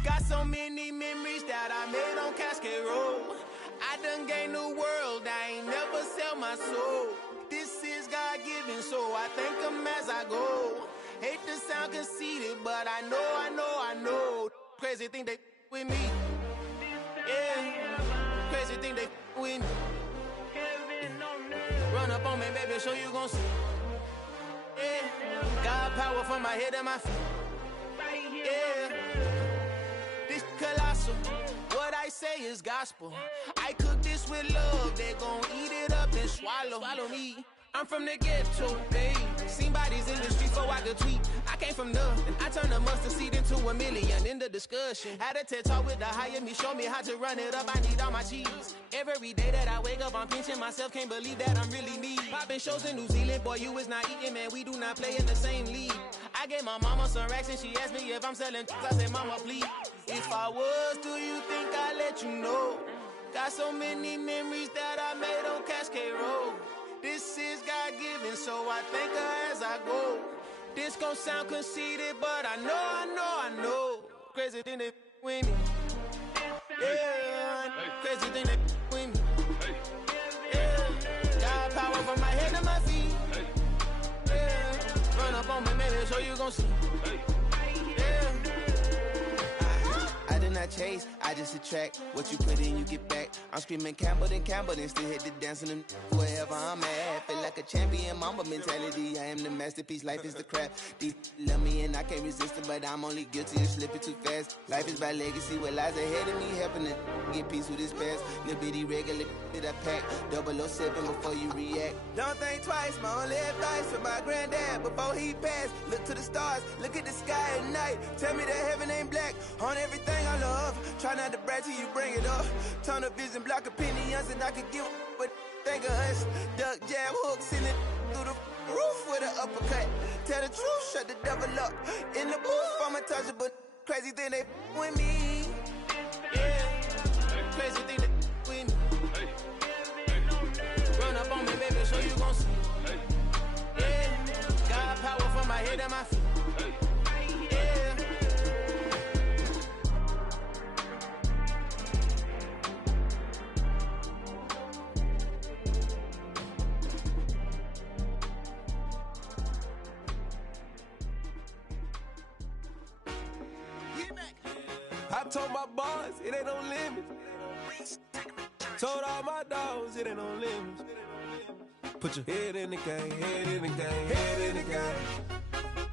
Got so many memories that I made on Cascade Road. I done gained the world, I ain't never sell my soul. This is God-given, so I thank him as I go. Hate to sound conceited, but I know. Crazy thing they with me. Yeah, crazy thing they with me. Run up on me, baby, show you gon' see. Yeah, God power from my head and my feet. Yeah, this colossal. What I say is gospel. I cook this with love, they gon' eat it up and swallow me. I'm from the ghetto, babe. Seen bodies in the streets, so I could tweet. I came from nothing. I turned a mustard seed into $1 million in the discussion. Had a TED talk with the higher me, show me how to run it up. I need all my cheese. Every day that I wake up, I'm pinching myself. Can't believe that I'm really me. Popping shows in New Zealand, boy, you is not eating, man. We do not play in the same league. I gave my mama some racks and she asked me if I'm selling. I said, mama, please. If I was, do you think I'd let you know? Got so many memories that I made on Cascade Road. This is God-given, so I thank her as I go. This gon' sound conceited, but I know. Crazy thing they with me. Yeah, crazy thing they with me. Yeah, got power from my head to my feet. Yeah, run up on me, maybe, so you gon' see. Yeah. I did not chase, I just attract. What you put in, you get back. I'm screaming Campbell, then still hit the dancing and wherever I'm at. Feel like a champion, mamba mentality. I am the masterpiece, life is the crap. These love me and I can't resist it, but I'm only guilty of slipping too fast. Life is by legacy, what lies ahead of me, helping to get peace with this past. Little bitty regular that I pack, 007 before you react. Don't think twice, my only advice for my granddad before he passed. Look to the stars, look at the sky at night. Tell me that heaven ain't black on everything I love. Try not to brag till you bring it up. Tunnel vision, block opinions, and I could give but think of us. Duck, jab, hook, send it through the roof with an uppercut. Tell the truth, shut the devil up. In the booth, I'm untouchable. Crazy thing they with me. Yeah, crazy thing they with me. Run up on me, baby, so you gon' see. Yeah, got power from my head and my feet. Yeah. I told my boss, it ain't no limits. Told all my dogs, it ain't no limits. Put your head in the game, head in the game, head in the game.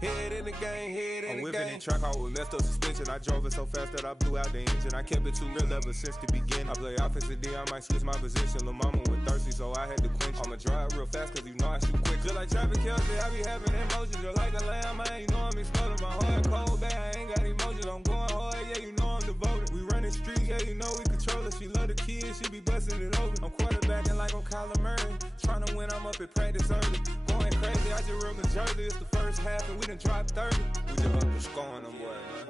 Head in the game, head in the game. I'm whipping in track, I was messed up suspension. I drove it so fast that I blew out the engine. I kept it too real ever since the beginning. I play offensive D, I might switch my position. Lil' mama was thirsty, so I had to quench. I'ma drive real fast, cause you know I shoot quick. Just like traffic Kelsey, I be having emotions. Just like a lamb, man, you know I'm exploding. My heart cold, bad, I ain't got emotions. I'm going hard, yeah, you know I'm devoted. We running streets, yeah, you know we control it. She love the kids, she be busting it over. I'm quarterbacking like I'm Kyler Murray. Trying to win, I'm up at practice early. Going crazy, I just rode the jersey. It's the first half, and we done dropped 30. We just up to scoring them, boy, man.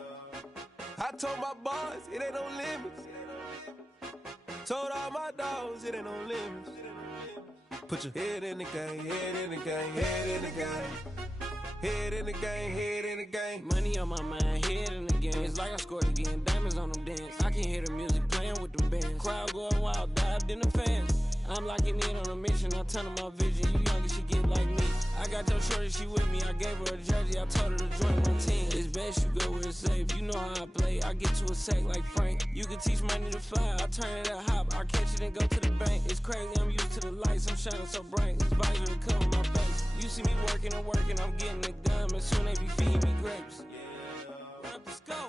I told my boss, it ain't no limits. Told all my dogs, it ain't no limits. Put your head in the game, head in the game, head in the game. Head in the game, head in the game. Money on my mind, head in the game. It's like I scored again, diamonds on them dance. I can hear the music playing with them bands. Crowd going wild, dived in the fans. I'm locking in on a mission, I'm turning my vision. You young and she get like me. I got your shorty, she with me. I gave her a jersey, I told her to join my team. It's best you go where it's safe. You know how I play. I get to a sack like Frank. You can teach money to fly. I turn it at hop. I catch it and go to the bank. It's crazy, I'm used to the lights. I'm shining so bright. This visor to cover my face. You see me working and working. I'm getting it done. And soon they be feeding me grapes.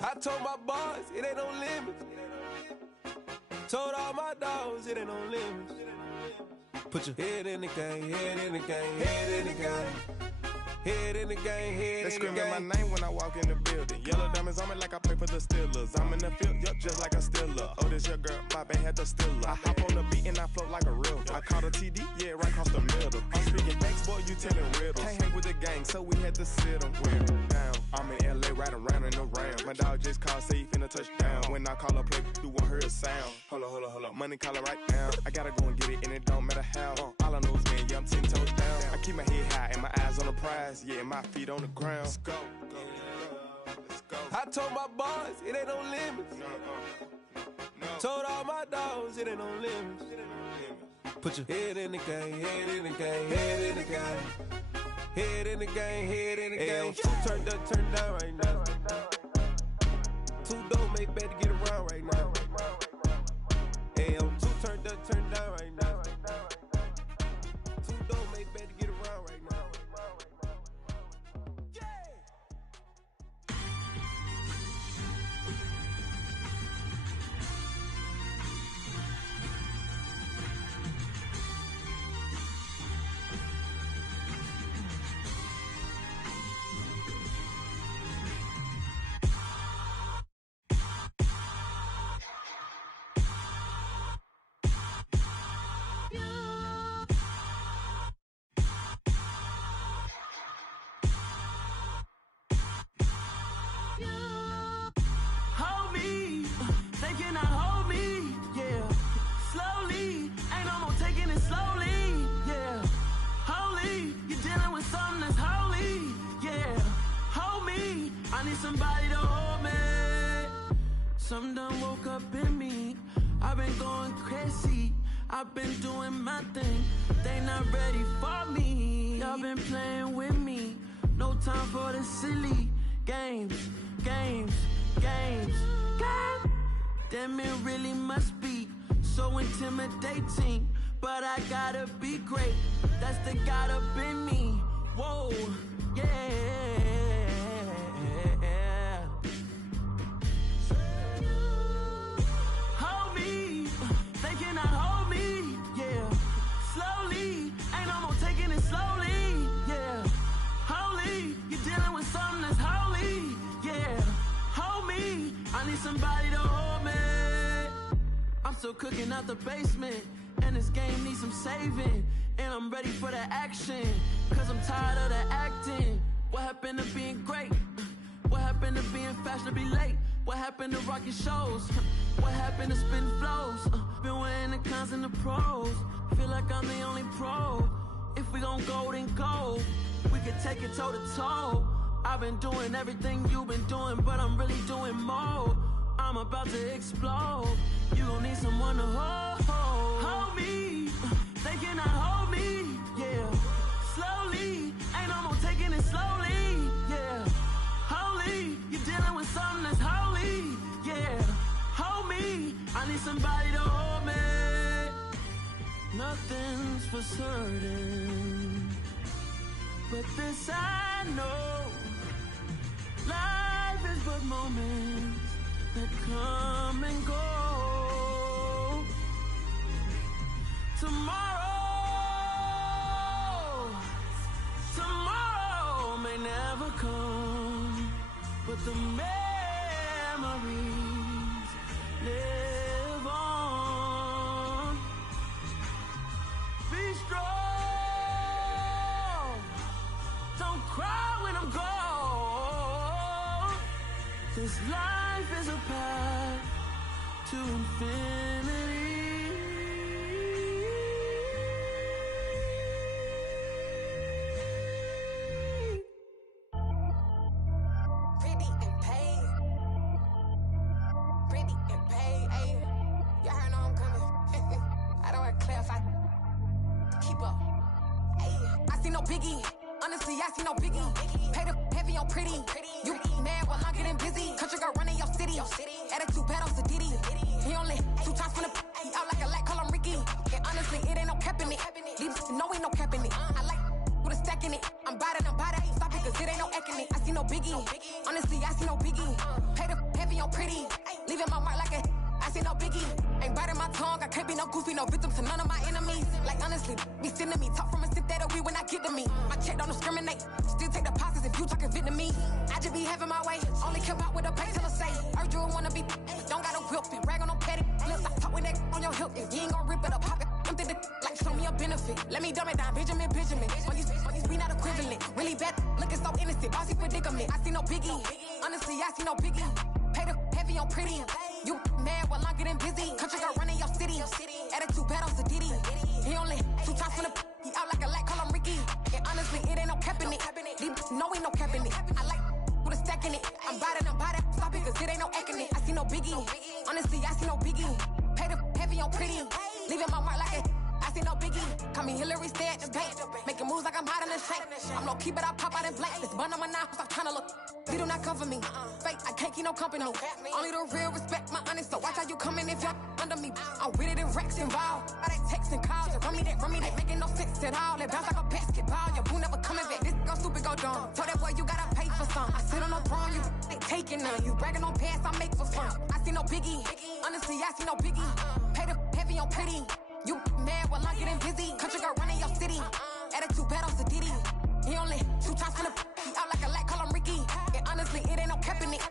I told my boss, it ain't no limits. Told all my dogs, it ain't no limits. Put your head in the game, head in the game, head in the game. Head in the game, head in the game. They screaming my name when I walk in the building. Yellow diamonds on me like I play for the Steelers. I'm in the field, yup, just like a Steeler. Oh, this your girl, my band had the Steeler. I hop on the beat and I float like a river. I caught a TD, yeah, right across the middle. I'm speaking thanks, boy, you telling riddles. Can't hang with the gang, so we had to sit them down. I'm in LA, riding around in the ram. My dog just called, say he finna touchdown. When I call a play, you won't hear a sound. Hold up, money calling right now. I gotta go and get it, and it don't matter how. All I know is, man, yeah, I'm 10 toes down. I keep my head high and my eyes on the prize. Yeah, my feet on the ground. Let's go. Let's go. I told my boss, it ain't no limits. No. Told all my dogs, it ain't no limits. Put your head in the game, head in the game, head in the game. Head in the game, head in the game. Two turned up, turned down right now. Two dope make better get around right now. Two turned up, turned down right now. Two dope make better get around right now. I need somebody to hold me. Something done woke up in me. I've been going crazy. I've been doing my thing. They not ready for me. Y'all been playing with me. No time for the silly games. Damn, it really must be so intimidating. But I gotta be great. That's the God up in me. Whoa, yeah. Hold me, they cannot hold me, yeah. Slowly, ain't no more taking it slowly, yeah. Holy, you're dealing with something that's holy, yeah. Hold me, I need somebody to hold me. I'm still cooking out the basement, and this game needs some saving. And I'm ready for the action, cause I'm tired of the acting. What happened to being great? What happened to being fashionably late? What happened to rocking shows? What happened to spin flows? Been wearing the cons and the pros. Feel like I'm the only pro. If we gon' go, then go. We could take it toe to toe. I've been doing everything you've been doing, but I'm really doing more. I'm about to explode. You gon' need someone to hold me. They cannot hold me, yeah. Slowly, ain't no more taking it slowly, yeah. Holy, you're dealing with something that's holy, yeah. Hold me, I need somebody to hold me. Nothing's for certain, but this I know. Life is but moments that come and go. Tomorrow may never come, but the memories live on. Be strong, don't cry when I'm gone. This life is a path to infinity. Biggie, honestly, I see no biggie. Pay the heavy on pretty. You mad while I'm getting busy. Country girl running your city. Attitude bad on Diddy. He only 2 times from the he out like a light, call him Ricky. And honestly, it ain't no cap in it. Leave no ain't no cap in it. I like with a stack in it. I'm bada. Stop it, cause it ain't no eck in it. I see no biggie. Honestly, I see no biggie. Pay the heavy on pretty. Leaving my mark like a I see no biggie. Ain't biting my tongue, I can't be no goofy, no victim to none of my enemies. Like honestly, be sending me talk from a sip that'll be when I get to me. My check don't discriminate, still take deposits if you talking Vietnamese. I just be having my way, only come out with a pay till I say. Heard you wanna be, don't gotta whip it, brag on no petty. Lips, I talk with that on your hip. If you ain't gon' rip it up, pop it. I'm the like show me a benefit. Let me dumb it down, Benjamin. On these we not equivalent. Really bad, looking so innocent, bossy predicament. I see no biggie, honestly, I see no biggie. Pay the heavy on pretty. You mad while I'm getting busy. Country girl running your city. Attitude bad on Diddy. He only 2 times from the he out like a light, call him Ricky. And honestly, it ain't no cap in it. No ain't no cap in it. I like with a stack in it. I'm bada. Stop it, cause it ain't no eck in it. I see no biggie. Honestly, I see no biggie. Pay the heavy on pretty. Leaving my mark like a I see no biggie. Call me Hillary, stay at the bank. Making moves like I'm hot in the shank. I'm low key, but I pop out in blank. This bun on my knife, I'm trying to look. They do not cover me. Fake, I can't keep no company. Only the real respect my honest. So watch how you coming if y'all under me. I'm with it and Rex involved. All that text and calls. Run me that, making no sense at all. They bounce like a basketball. Your boo never coming back. This go stupid, go dumb. Told that boy you gotta pay for some. I sit on the throne, you ain't taking none. You bragging on past, I make for fun. I see no biggie. Honestly, I see no biggie. Pay the heavy on pretty. You mad while I'm getting busy. Country girl running your city. Attitude bad on Diddy. He only 2 times from the he out like a light, call him Ricky. And honestly, it ain't no cap in it.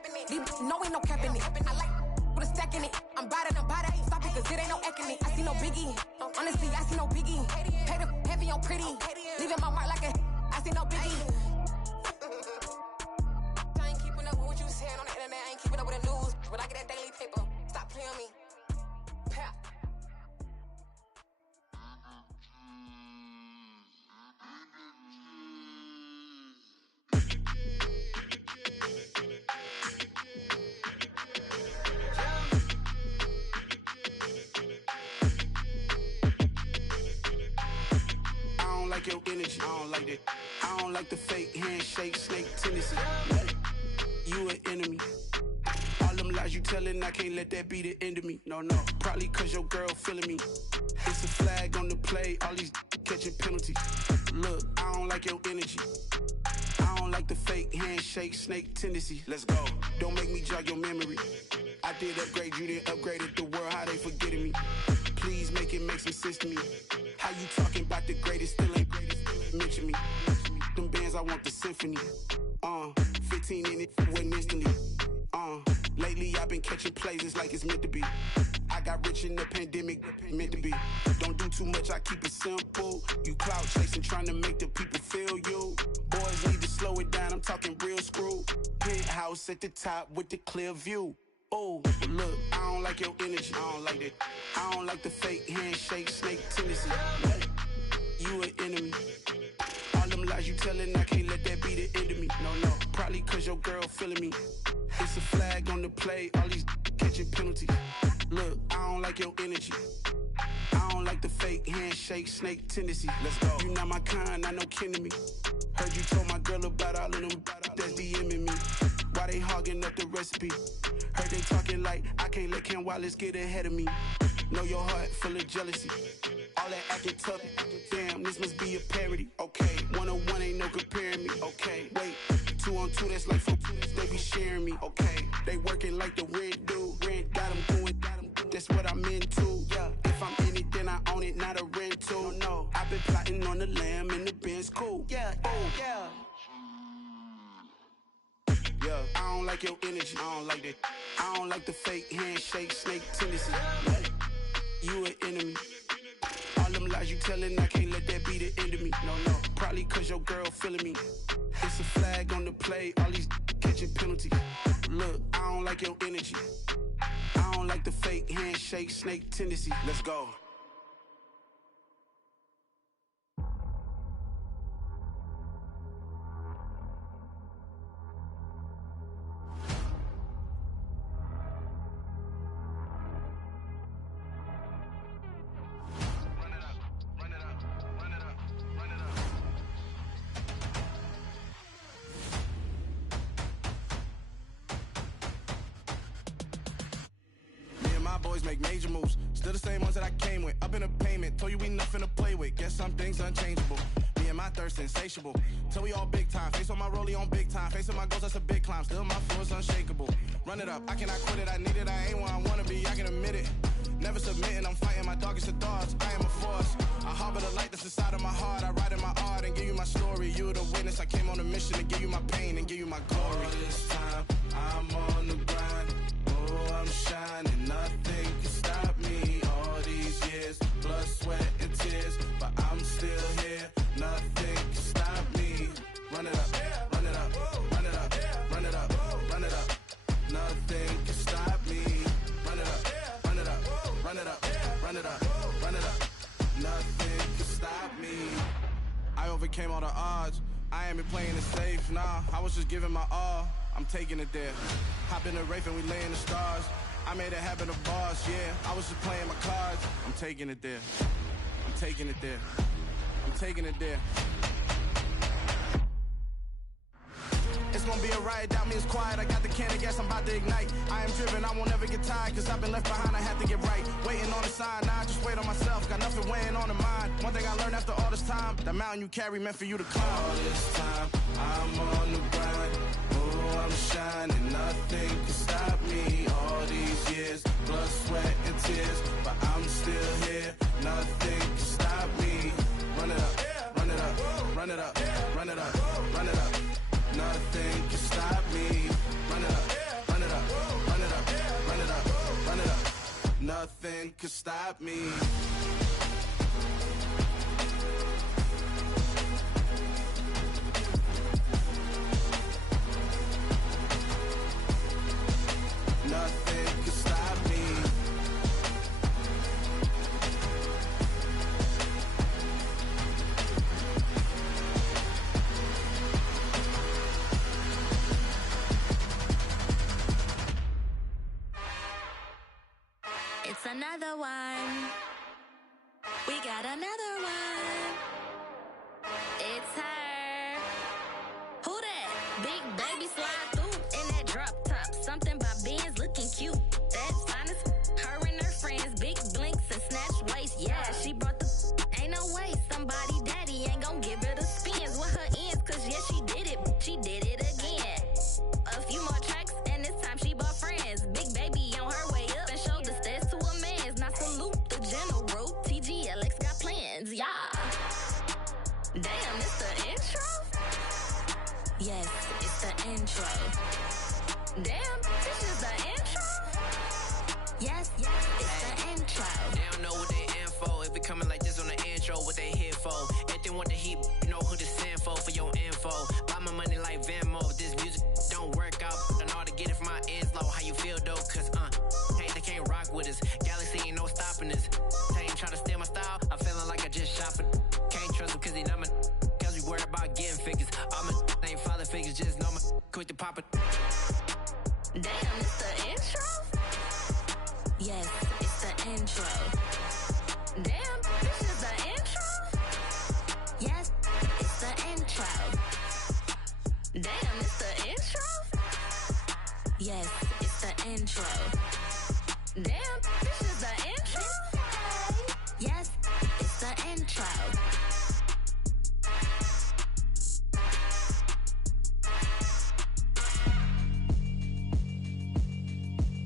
No ain't no cap in it. I like with a stack in it. I'm bada. Stop it, cause it ain't no eck in it. I see no biggie. Honestly, I see no biggie. Pay the heavy on pretty. Leaving my mark like a I see no biggie. I ain't keeping up with what you saying on the internet. I ain't keeping up with the news. But I get that daily paper. Stop playing me. Pap. like your energy. I don't like that. I don't like the fake handshake, snake tendency. You an enemy. All them lies you telling, I can't let that be the end of me. No, probably cause your girl feeling me. It's a flag on the play, all these catching penalties. Look, I don't like your energy. I don't like the fake handshake, snake tendency. Let's go. Don't make me jog your memory. I did upgrade you, then upgraded the world, how they forgetting me. Please make it make some sense to me. How you talking about the greatest, still ain't mention me. Them bands, I want the symphony. 15 in it, wasn't instantly. Lately I've been catching plays, it's like it's meant to be. I got rich in the pandemic, meant to be. Don't do too much, I keep it simple. You clout chasing, trying to make the people feel you. Boys need to slow it down, I'm talking real screw. Penthouse at the top with the clear view. Oh, look, I don't like your energy. I don't like that. I don't like the fake handshake, snake tendency. You an enemy. All them lies you telling, I can't let that be the end of me. No, probably cause your girl feeling me. It's a flag on the play, all these catching penalties. Look, I don't like your energy. I don't like the fake handshake, snake tendency. Let's go. You not my kind, not no kin to me. Heard you told my girl about all of them that's DMing me. Why they hogging up the recipe? Heard they talking like I can't let Ken Wallace get ahead of me. Know your heart full of jealousy. All that acting tough, damn, this must be a parody. Okay, 101 ain't no comparing me. Okay, wait, 2 on 2, that's like 4 they be sharing me. Okay, they working like the rent do. Rent got them going, that's what I'm into. Yeah, if I'm in it, then I own it, not a rental. No, I've been plotting on the lamb and the Benz cool. Yeah, yeah. Yeah, I don't like your energy. I don't like that. I don't like the fake handshake, snake tendency. You an enemy. All them lies you telling, I can't let that be the end of me. No, probably cause your girl feeling me. It's a flag on the play, all these catching penalties. Look, I don't like your energy. I don't like the fake handshake, snake tendency. Let's go. Boys make major moves, still the same ones that I came with. Up in a payment, told you we nothing to play with. Guess some things unchangeable. Me and my thirst insatiable. Till we all big time. Face on my rollie on big time. Facing my goals, that's a big climb. Still my flow is unshakable. Run it up, I cannot quit it. I need it, I ain't where I wanna be. I can admit it. Never submitting, I'm fighting my darkest of thoughts. I am a force. I harbor the light that's inside of my heart. I write in my art and give you my story. You the witness. I came on a mission to give you my pain and give you my glory. All this time, I'm on the grind. Oh, I'm shining. Nothing can stop me. All these years, blood, sweat, and tears, but I'm still here. Nothing can stop me. Run it up, run it up, run it up, run it up, run it up. Nothing can stop me. Run it up, run it up, run it up, run it up, run it up. Nothing can stop me. I overcame all the odds. I ain't been playing it safe, nah. I was just giving my all. I'm taking it there. Hop in the Wraith and we lay in the stars. I made it happen to boss, yeah. I was just playing my cards. I'm taking it there. I'm taking it there. I'm taking it there. It's gonna be a riot, doubt me it's quiet. I got the can of gas, I'm about to ignite. I am driven, I won't ever get tired, cause I've been left behind, I have to get right. Waiting on the sign, now I just wait on myself. Got nothing weighing on the mind. One thing I learned after all this time, the mountain you carry meant for you to climb. All this time, I'm on the grind. Oh, I'm shining, nothing can stop me. All these years, blood, sweat, and tears, but I'm still here. Nothing can stop me. Run it up, run it up, run it up, run it up, run it up. Nothing can stop me. Run it up, run it up, run it up, run it up, run it up. Nothing can stop me. Nothing can stop me. It's another one. We got another one. slide through in that drop top. Something by Benz looking cute. That's honest. Her and her friends, big blinks and snatch waist. Yeah, she brought the. Ain't no way somebody daddy ain't gon' give her the spins with her ends. Cause yeah, she did it. She did it again. A few more tracks and this time she bought friends. Big baby on her way up and showed the stats to a man's. Now salute the general. TGLX got plans. Yeah. Damn, it's the intro? Yes, it's the intro. Damn, this is the intro? Yes, it's the intro. They don't know what they in for. If we coming like this on the intro, what they here for? If they want the heat, you know who to send for your info. Buy my money like Venmo. If this music don't work out, I know how to get it from my ends low. How you feel though? Cause hey, they can't rock with us. Galaxy ain't no stopping us. They ain't trying to steal my style. I'm feeling like I just shot for. Can't trust them cause they not my. Cause we worried about getting figures. All my ain't father figures, just know my quick to pop it. Damn, it's the intro? Yes, it's the intro. Damn, this is the intro? Yes, it's the intro. Damn, it's the intro? Yes, it's the intro. Damn, this is the intro? Yes, it's the intro.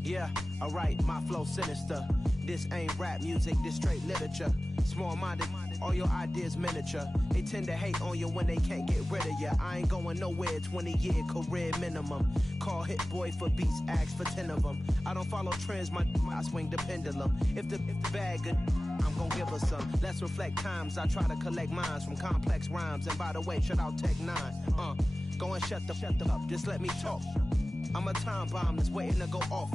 Yeah, alright, my flow sinister. This ain't rap music, this straight literature. Small-minded, all your ideas miniature. They tend to hate on you when they can't get rid of you. I ain't going nowhere, 20-year career minimum. Call Hit Boy for beats, ask for 10 of them. I don't follow trends, I swing the pendulum. If the bag good, I'm gon' give her some. Let's reflect times, I try to collect minds from complex rhymes. And by the way, shout out Tech 9. Go and shut the up, just let me talk. I'm a time bomb that's waiting to go off.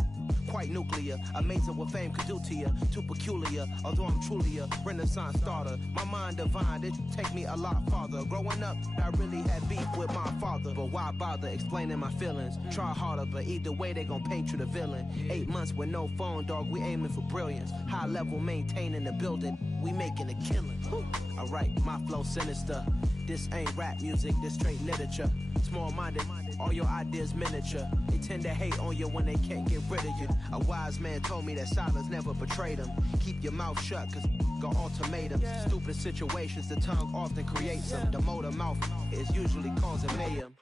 Quite nuclear, amazing what fame could do to you. Too peculiar, although I'm truly a renaissance starter. My mind divine, it take me a lot farther. Growing up, I really had beef with my father. But why bother explaining my feelings? Try harder, but either way they gon' paint you the villain. 8 months with no phone, dog, we aiming for brilliance. High level maintaining the building, we making a killing. Alright, my flow sinister. This ain't rap music, this straight literature. Small-minded, all your ideas miniature. They tend to hate on you when they can't get rid of you. A wise man told me that silence never betrayed him. Keep your mouth shut, cause got ultimatums. Stupid situations, the tongue often creates them. The motor mouth is usually causing mayhem.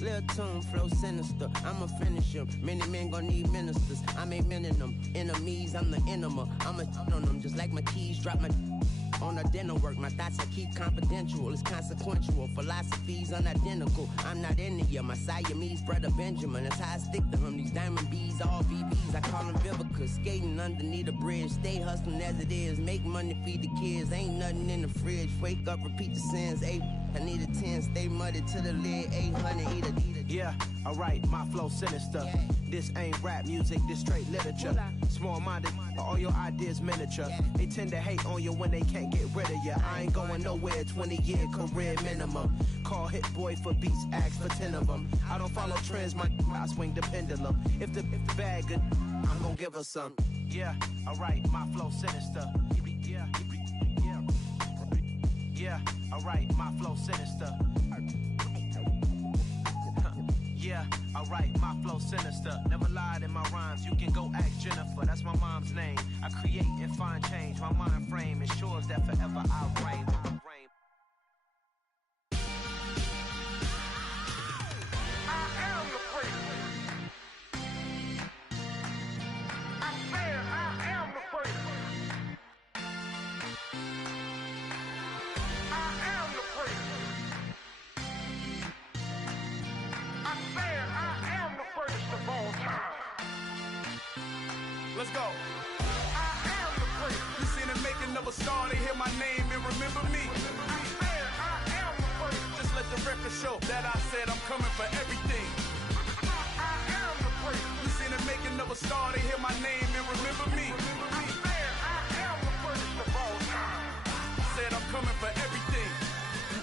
Lil' tune, flow sinister, I'ma finish him. Many men gon' need ministers, I ain't mending them. Enemies, I'm the enema, I'ma on them. Just like my keys, drop my on the dinner work. My thoughts I keep confidential, it's consequential. Philosophies unidentical, I'm not into you. My Siamese brother Benjamin, that's how I stick to him. These diamond bees, all BBs, I call them Vivica. Skating underneath a bridge, stay hustling as it is. Make money, feed the kids, ain't nothing in the fridge. Wake up, repeat the sins, I need a 10, stay muddy to the lid, 800, eat a. Yeah, alright, my flow sinister. This ain't rap music, this straight literature. Small-minded, all your ideas miniature. They tend to hate on you when they can't get rid of you. I ain't going nowhere, 20-year career minimum. Call Hit Boy for beats, ask for 10 of them. I don't follow trends, I swing the pendulum. If the bag good, I'm gon' give her some. Yeah, alright, my flow sinister. Yeah, alright, my flow sinister. Yeah, alright, my flow sinister. Never lied in my rhymes, you can go ask Jennifer. That's my mom's name. I create and find change. My mind frame ensures that forever I'll reign. Let's go. I am the prince. You seen the making of a star, they hear my name and remember me. I am the prince. Just let the record show that I said I'm coming for everything. I am the prince. You seen the making of a star, they hear my name and remember me. I am the prince of all time. Said I'm coming for everything.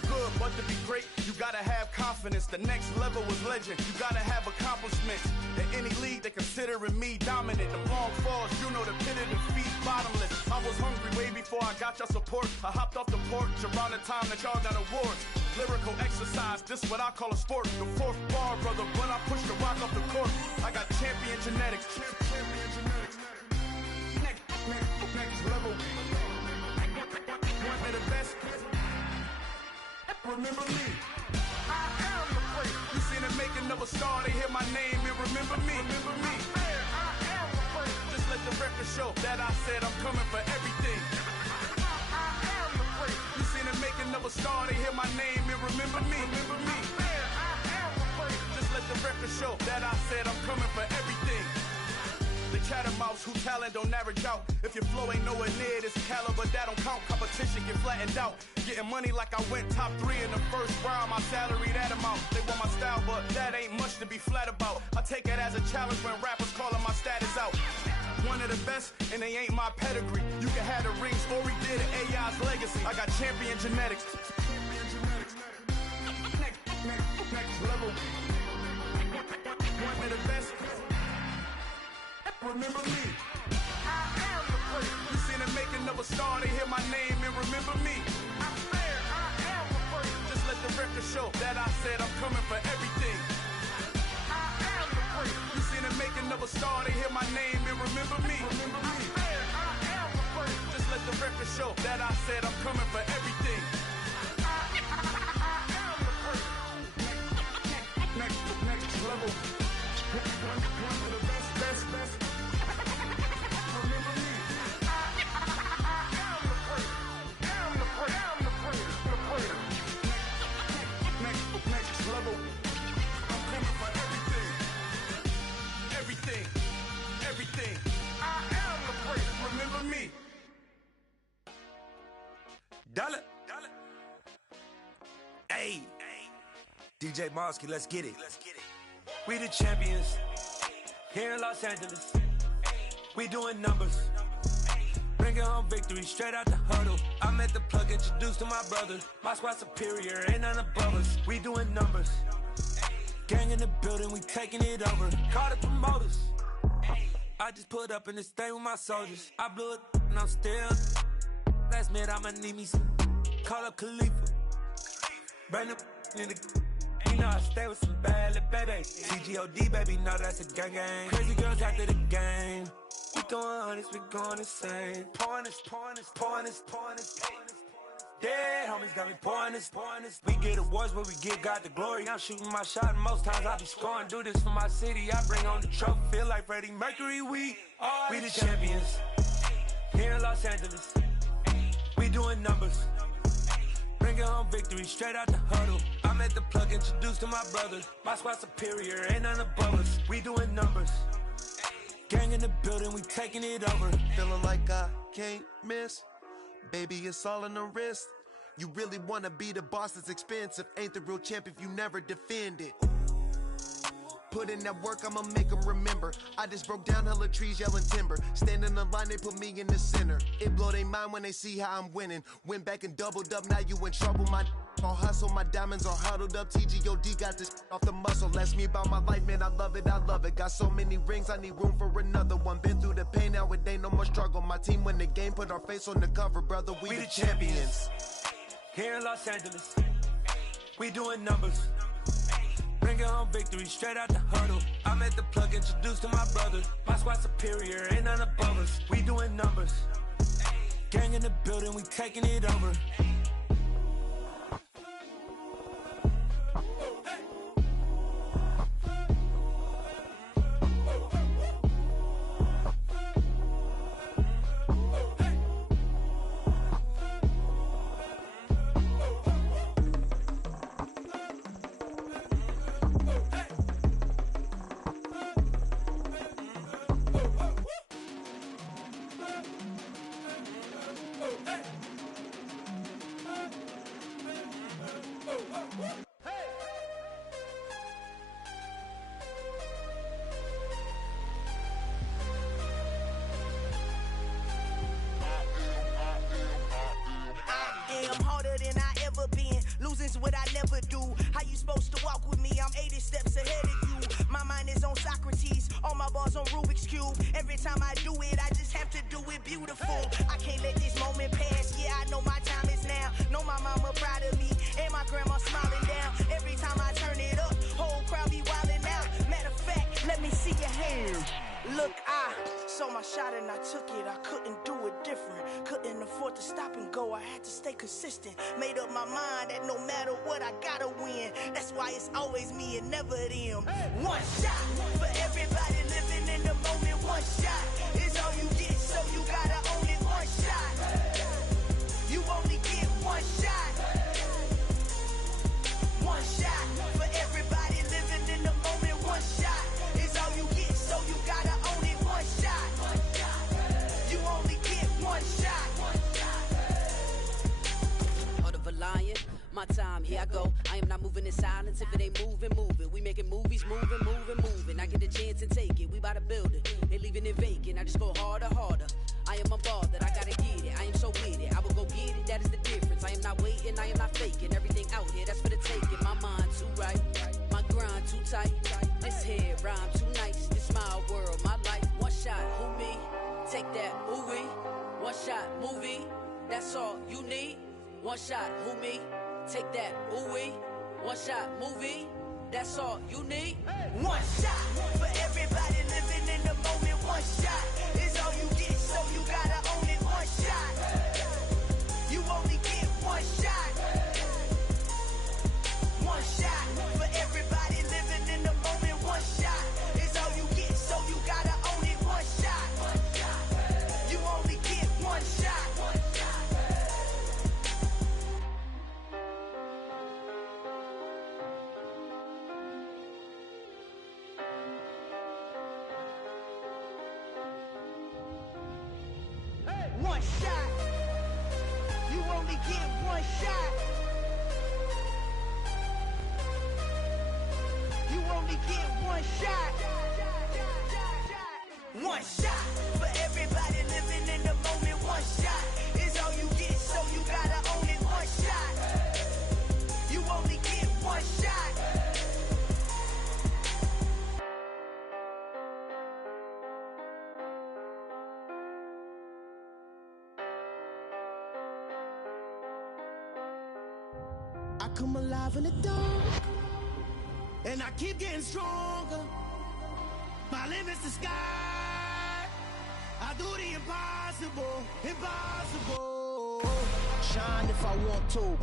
Good, but to be great, you gotta have confidence. The next level was legend. You gotta have accomplishments. In any league, they considering me dominant. The long falls, you know the pit of defeat, bottomless. I was hungry way before I got your support. I hopped off the porch around the time that y'all got awards. Lyrical exercise, this what I call a sport. The fourth bar, brother, when I push the rock off the court. I got champion genetics. Next level. One of the best. Remember me. I am the place. You seen the making of a star, they hear my name and remember me. Remember me. I am the place. Just let the record show that I said I'm coming for everything. I am the place. You seen the making of a star, they hear my name and remember me. Remember me. I am the place. Just let the record show that I said I'm coming for everything. The chattermouths who talent don't average out. If your flow ain't nowhere near this caliber, that don't count. Competition get flattened out. Getting money like I went top 3 in the first round. My salary that amount. They want my style, but that ain't much to be flat about. I take it as a challenge when rappers calling my status out. One of the best, and they ain't my pedigree. You can have the rings, or we did it, AI's legacy. I got champion genetics. Next level. One of the best. Remember me. I am the place. You seen the making of a star, they hear my name and remember me. I swear I am the place. Just let the record show that I said I'm coming for everything. I am the place. You seen the making of a star, they hear my name and remember me. Remember me. I swear I am the place. Just let the record show that I said I'm coming for everything. I am the place. Next level. One of the best. Everything. I am the place. Remember me. Dollar. Hey. DJ Mosky, let's get it. We the champions here in Los Angeles. We doing numbers. Bringing home victory straight out the huddle. I'm at the plug, introduced to my brother. My squad superior, ain't none above us. We doing numbers. Gang in the building, we taking it over. Call the promoters. I just put up in this thing with my soldiers. I blew it and I'm still. Last minute I'ma need me some. Call up Khalifa. Brand new in the. You know I stay with some bad little baby. TGOD baby, know that's a gang gang. Crazy girls after the game. We going honest, we going insane. Pouring this. Dead homies got me pouring this. We get awards, but we give God the glory. I'm shooting my shot, and most times I be scoring. Do this for my city, I bring on the trophy. Feel like Freddie Mercury, we the champions here in Los Angeles. We doing numbers. Bringing home victory straight out the huddle. I'm at the plug, introduced to my brother. My squad superior, ain't none above us. We doing numbers. Gang in the building, we taking it over. Feeling like I can't miss. Baby, it's all in the wrist. You really wanna be the boss, it's expensive. Ain't the real champ if you never defend it. Put in that work, I'ma make them remember. I just broke down hella trees, yelling timber. Stand in the line, they put me in the center. It blow they mind when they see how I'm winning. Went back and doubled up, now you in trouble. My all hustle, my diamonds are huddled up. TGOD got this off the muscle. Ask me about my life, man, I love it. Got so many rings, I need room for another one. Been through the pain, now it ain't no more struggle. My team win the game, put our face on the cover, brother. We the champions. Here in Los Angeles, we doing numbers. Bringing home victory straight out the huddle. I'm at the plug, introduced to my brother. My squad superior, ain't none above us. We doing numbers. Gang in the building, we taking it over. What I never do. How you supposed to walk with me? I'm 80 steps ahead of you. My mind is on Socrates, all my bars on Rubik's Cube. Every time I do it, I just have to do it beautiful. I can't let this moment pass. Yeah, I know my time is now. Know my mama proud of me, and my grandma I took it, I couldn't do it different. Couldn't afford to stop and go, I had to stay consistent. Made up my mind that no matter what, I gotta win. That's why it's always me and never them. One shot for everybody living in the moment. One shot is all you get, so you gotta own it. One shot, you only get one shot. One shot for everybody living in the moment. One shot is all you get, so you gotta own it. One shot, you only get one shot. Heart of a lion, my time, here I go. I am not moving in silence. If it ain't moving, move it. We making movies, moving. I get a chance and take it. We bout to build it. Ain't leaving it vacant. I just go harder. I am unbothered, I gotta get it. I am so with it. I will go get it. That is the difference. I am not waiting. I am not faking. Everything out here, that's for the taking. My mind too right. My grind too tight. This here rhyme too nice. This my world, my life. One shot, who me? Take that, ooh wee. One shot, movie. That's all you need. One shot, who me? Take that, ooh wee. One shot, movie. That's all you need. One shot for everybody living in the moment. One shot is all you get, so you gotta own it. One shot, you only get one shot. One shot for everybody living in the moment. One shot is all you get, so you gotta own it. One shot, you only get one shot. One shot, you only get one shot. You only get one shot. One shot for everybody living in the moment. One shot is all you get, so you gotta own it. One shot, you only get one shot. I come alive in the dark, and I keep getting stronger. My limit's the sky. I do the impossible, impossible. Shine if I want to.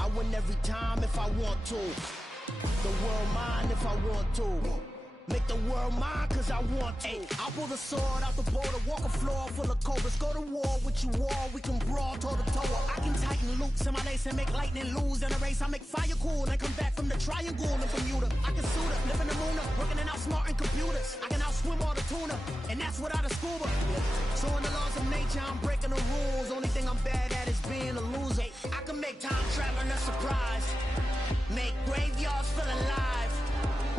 I win every time if I want to. The world mine if I want to. Make the world mine cause I want to. I'll pull the sword out the border, walk a floor full of cobras. Go to war with you all, we can brawl toe to toe. I can tighten loops in my lace and make lightning lose in a race. I make fire cool and come back from the triangle in Bermuda. I can suit up, live in the moon up, working and outsmarting computers. I can outswim all the tuna, and that's without a scuba. So in the laws of nature, I'm breaking the rules. Only thing I'm bad at is being a loser. I can make time traveling a surprise, make graveyards feel alive.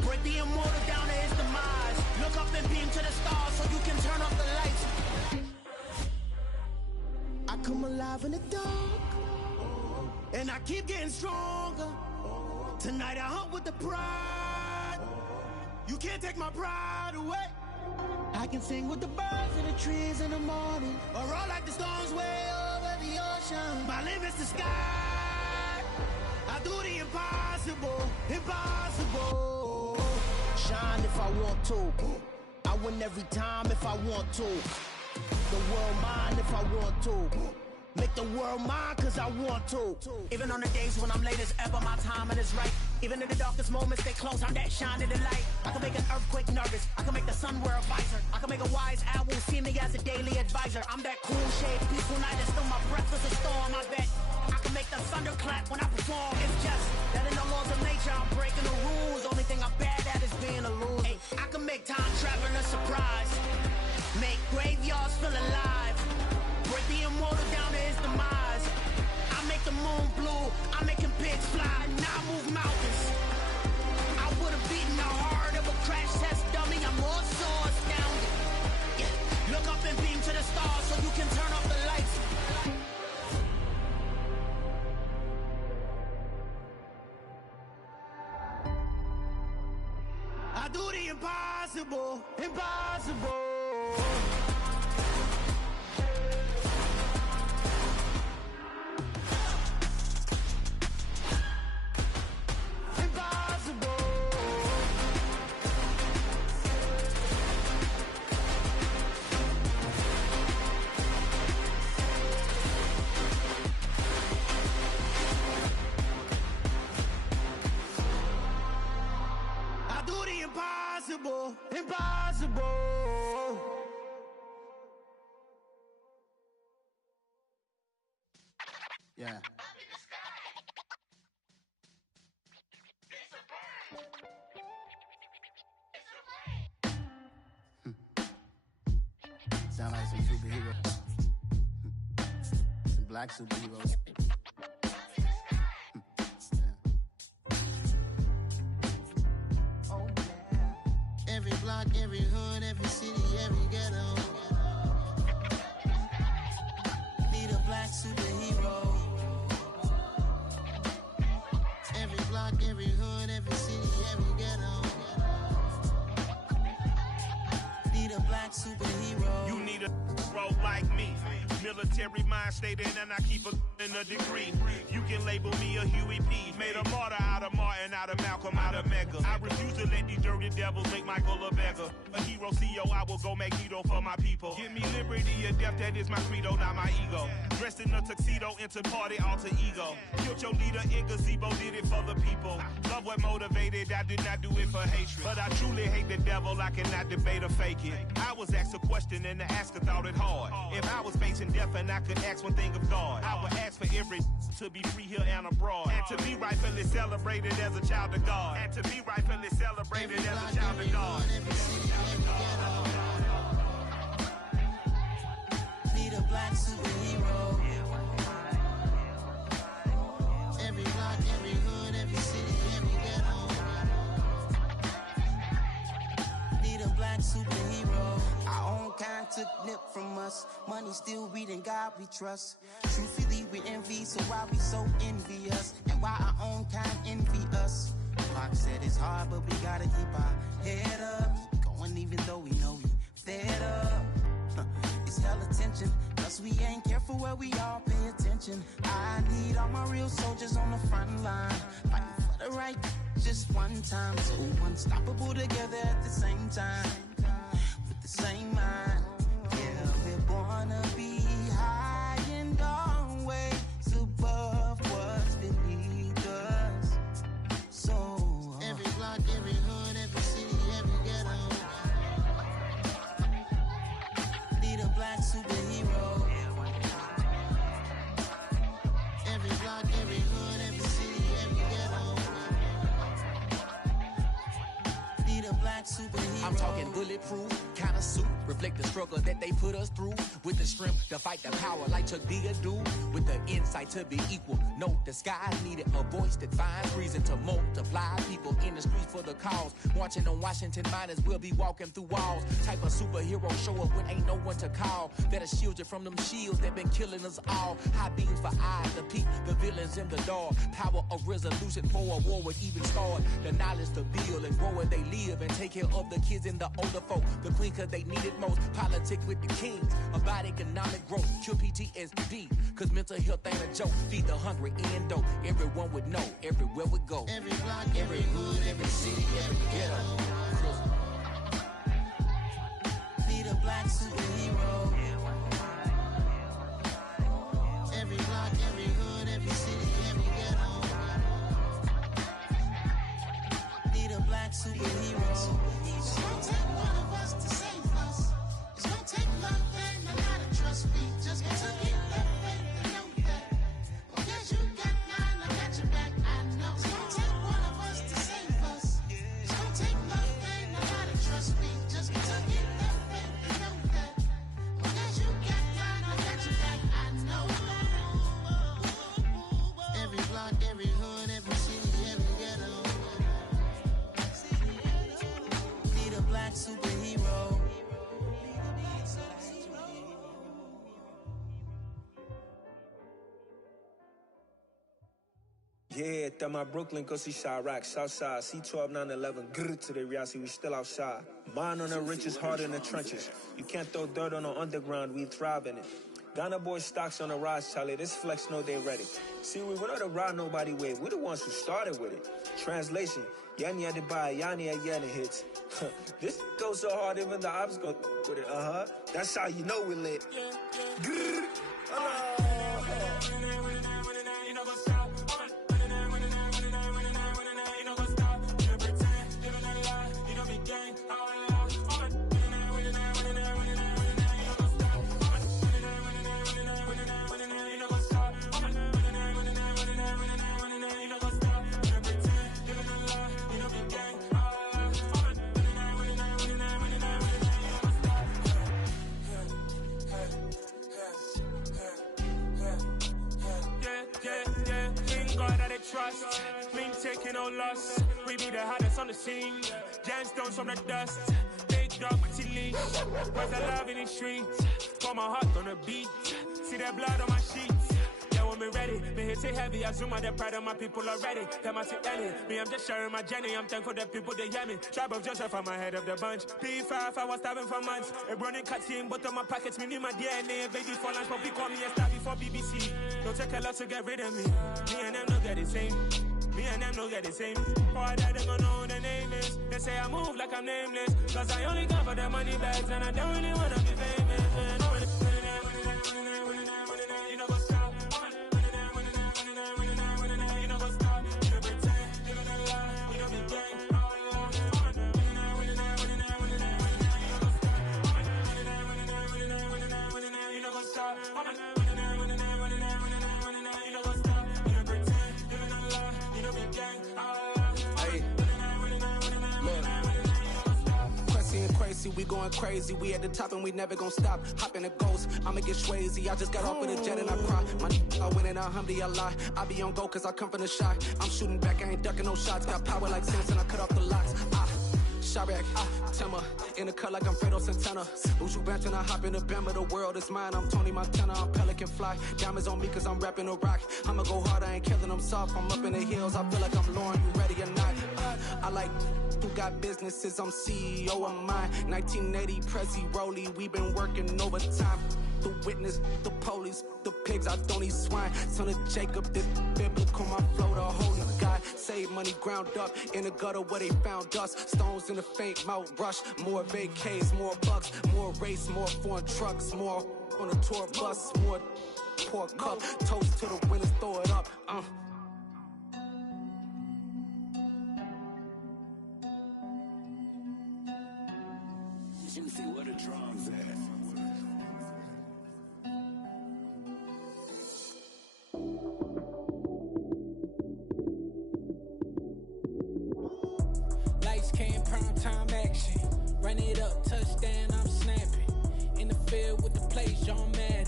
Break the immortal down to his demise. Look up and beam to the stars so you can turn off the lights. I come alive in the dark, and I keep getting stronger. Tonight I hunt with the pride. You can't take my pride away. I can sing with the birds in the trees in the morning, or roll like the storms way over the ocean. My limit's the sky. I do the impossible, impossible. Shine if I want to. I win every time if I want to. The world mine if I want to. Make the world mine cause I want to. Even on the days when I'm late as ever, my timing is right. Even in the darkest moments, stay close, I'm that shining the light. I can make an earthquake nervous, I can make the sun wear a visor. I can make a wise owl see me as a daily advisor. I'm that cool shade, peaceful night, and still my breath is a storm, I bet. I can make the thunder clap when I perform. It's just that in the laws of nature, I'm breaking the rules. Only thing I'm bad at is being a loser. Hey, I can make time traveling a surprise, make graveyards feel alive. Break the immortal down to his demise. I make the moon blue, I'm making pigs fly, and I move mountains. I would've beaten the heart of a crash test dummy. I'm more so astounded. Yeah. Look up and beam to the stars so you can turn off the lights. I do the impossible, impossible. impossible. Yeah. Sound like some superheroes. Some black superheroes. Oh, yeah. Every block, every hood, every city, every ghetto. Need a black superhero. Every block, every hood, every city, every ghetto. Need a black superhero. You need a role like me. Military mind stated, and I keep in a degree. You can label me a Huey P. Made a martyr out of Martin, out of Malcolm, out of Mega. I refuse to let these dirty devils make Michael a beggar. A hero CEO, I will go Magneto for my people. Give me liberty or death, that is my credo, not my ego. Dressed in a tuxedo, into party alter ego. Killed your leader in gazebo, did it for the people. Love what motivated, I did not do it for hatred. But I truly hate the devil, I cannot debate or fake it. I was asked a question and the asker thought it hard. If I was facing death and I could ask one thing of God, I would ask for every to be free here and abroad. And to be rightfully celebrated as a child of God. And to be rightfully celebrated as a child of God. Need a black superhero. Every block, every hood, every city, every ghetto. Need a black superhero. Our own kind took nip from us. Money still reading God we trust. Truthfully we envy, so why we so envious? And why our own kind envy us? Pac said it's hard, but we gotta keep our head up. Keep going even though we know we fed up. It's hell attention, cause we ain't careful where we all pay attention. I need all my real soldiers on the front line, fighting for the right just one time. So unstoppable together at the same time, with the same mind. Yeah, we're born to be high and always above what's beneath us. So every block, every hood, every city, every ghetto. Need a black superhero. Every block, every hood, every city, every ghetto. Need a black superhero. I'm talking bulletproof, kind of suit, reflect the struggle that they put us through. With the strength to fight the power like Chuck D do. With the insight to be equal, no disguise needed. A voice that finds reason to multiply. People in the streets for the cause. Marching on Washington, might as well be walking through walls. Type of superhero show up when ain't no one to call. That'll shield you from them shields that been killing us all. High beams for eyes to peek the villains in the dark. Power of resolution for a war would even start. The knowledge to build and grow where they live and take care of the kids and the older folk. The queen cause they need it most. Politics with the kings. About economic growth. Cure PTSD. Cause mental health ain't a joke. Feed the hungry and dope. Everyone would know. Everywhere we go. Every block, every hood, every city, every ghetto. Need a black superhero. Every block, every hood, every city, every ghetto. Need a black superhero. It's gonna take one of us to save us. It's gonna take love and a lot of trust. We just got to get that faith and know that. Well, yes, you got mine, I got your back, I know. It's gonna take one of us to save us. It's gonna take love and a lot of trust. We just got to get that faith and know that. Well, yes, you got mine, I got your back, I know. Every block, every hood, every city, every ghetto. Need a black superhero. Yeah, that my Brooklyn, go see Chirac, Southside, C12, 911, grrr to the reality, we still outside. Mine on the richest, heart in the trenches. You can't throw dirt on the underground, we thrive in it. Ghana boy stocks on the rise, Charlie, this flex know they ready. See, we not the ride nobody with, we the ones who started with it. Translation, Yani had to buy, Yani had Yana hits. This goes so hard, even the ops go with it, That's how you know we lit. Grrr, Gang, trust. Lean taking no loss. We be the hottest on the scene. Gemstones from the dust. Big dog, pretty leash. Where's the love in the streets? Pour my heart on the beat. See that blood on my sheets. Yeah, when me ready, me hit it heavy. I zoom out the pride of my people already. Them I see Ellie. Me, I'm just sharing my journey. I'm thankful that people they hear me. Tribe of Joseph, I'm ahead of the bunch. P5, I was starving for months. A running cut in, but on my pockets, me need my DNA. Baby for lunch, but call me a star before BBC. Don't take a lot to get rid of me. Me and them no get the same. Me and them no get the same. For that, they gon' know who the name is. They say I move like I'm nameless. Cause I only come for the money bags. And I don't really wanna be famous. You know what's up? You know what's up? You know pretend. You know the lie. You know the game. You know what's up? Crazy, we going crazy. We at the top and we never gon' stop. Hop in a ghost, I'ma get swayzy. I just got off with a jet and I cry. I win in alhamdulillah. I be on go cause I come from the shot. I'm shooting back, I ain't ducking no shots. Got power like Samson, I cut off the locks. Sharek, Timmer, in the cut like I'm Fredo Santana. Uju Banton, I hop in the Bama, the world is mine. I'm Tony Montana, I'm Pelican Fly. Diamonds on me cause I'm rapping a rock. I'ma go hard, I ain't killing them soft. I'm up in the hills, I feel like I'm Lauren, you ready or not? I like who got businesses, I'm CEO of mine. 1980 Prezi Rolly, we been working overtime. The witness, the police, the pigs, I don't eat swine. Son of Jacob, this biblical, my flow, the holy God. Save money ground up in the gutter where they found us. Stones in the faint mouth rush. More vacays, more bucks, more race, more foreign trucks, more on a tour bus, more pork cup. Toast to the winners, throw it up. You see what the drums at. Lights came, prime time action. Run it up, touchdown, I'm snapping. In the field with the plays, John Madden.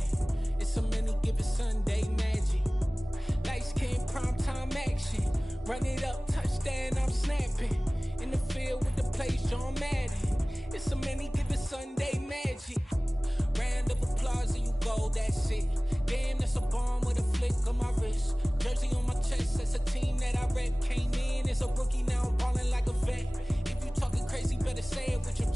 It's a many given Sunday magic. Lights came, prime time action. Run it up, touchdown, I'm snapping. In the field with the plays, John Madden. It's a many given Sunday magic. Round of applause and you go, that's it. Damn, that's a bomb with a flick on my wrist. Jersey on my chest, that's a team that I rep. Came in as a rookie, now I'm ballin' like a vet. If you talking crazy, better say it with your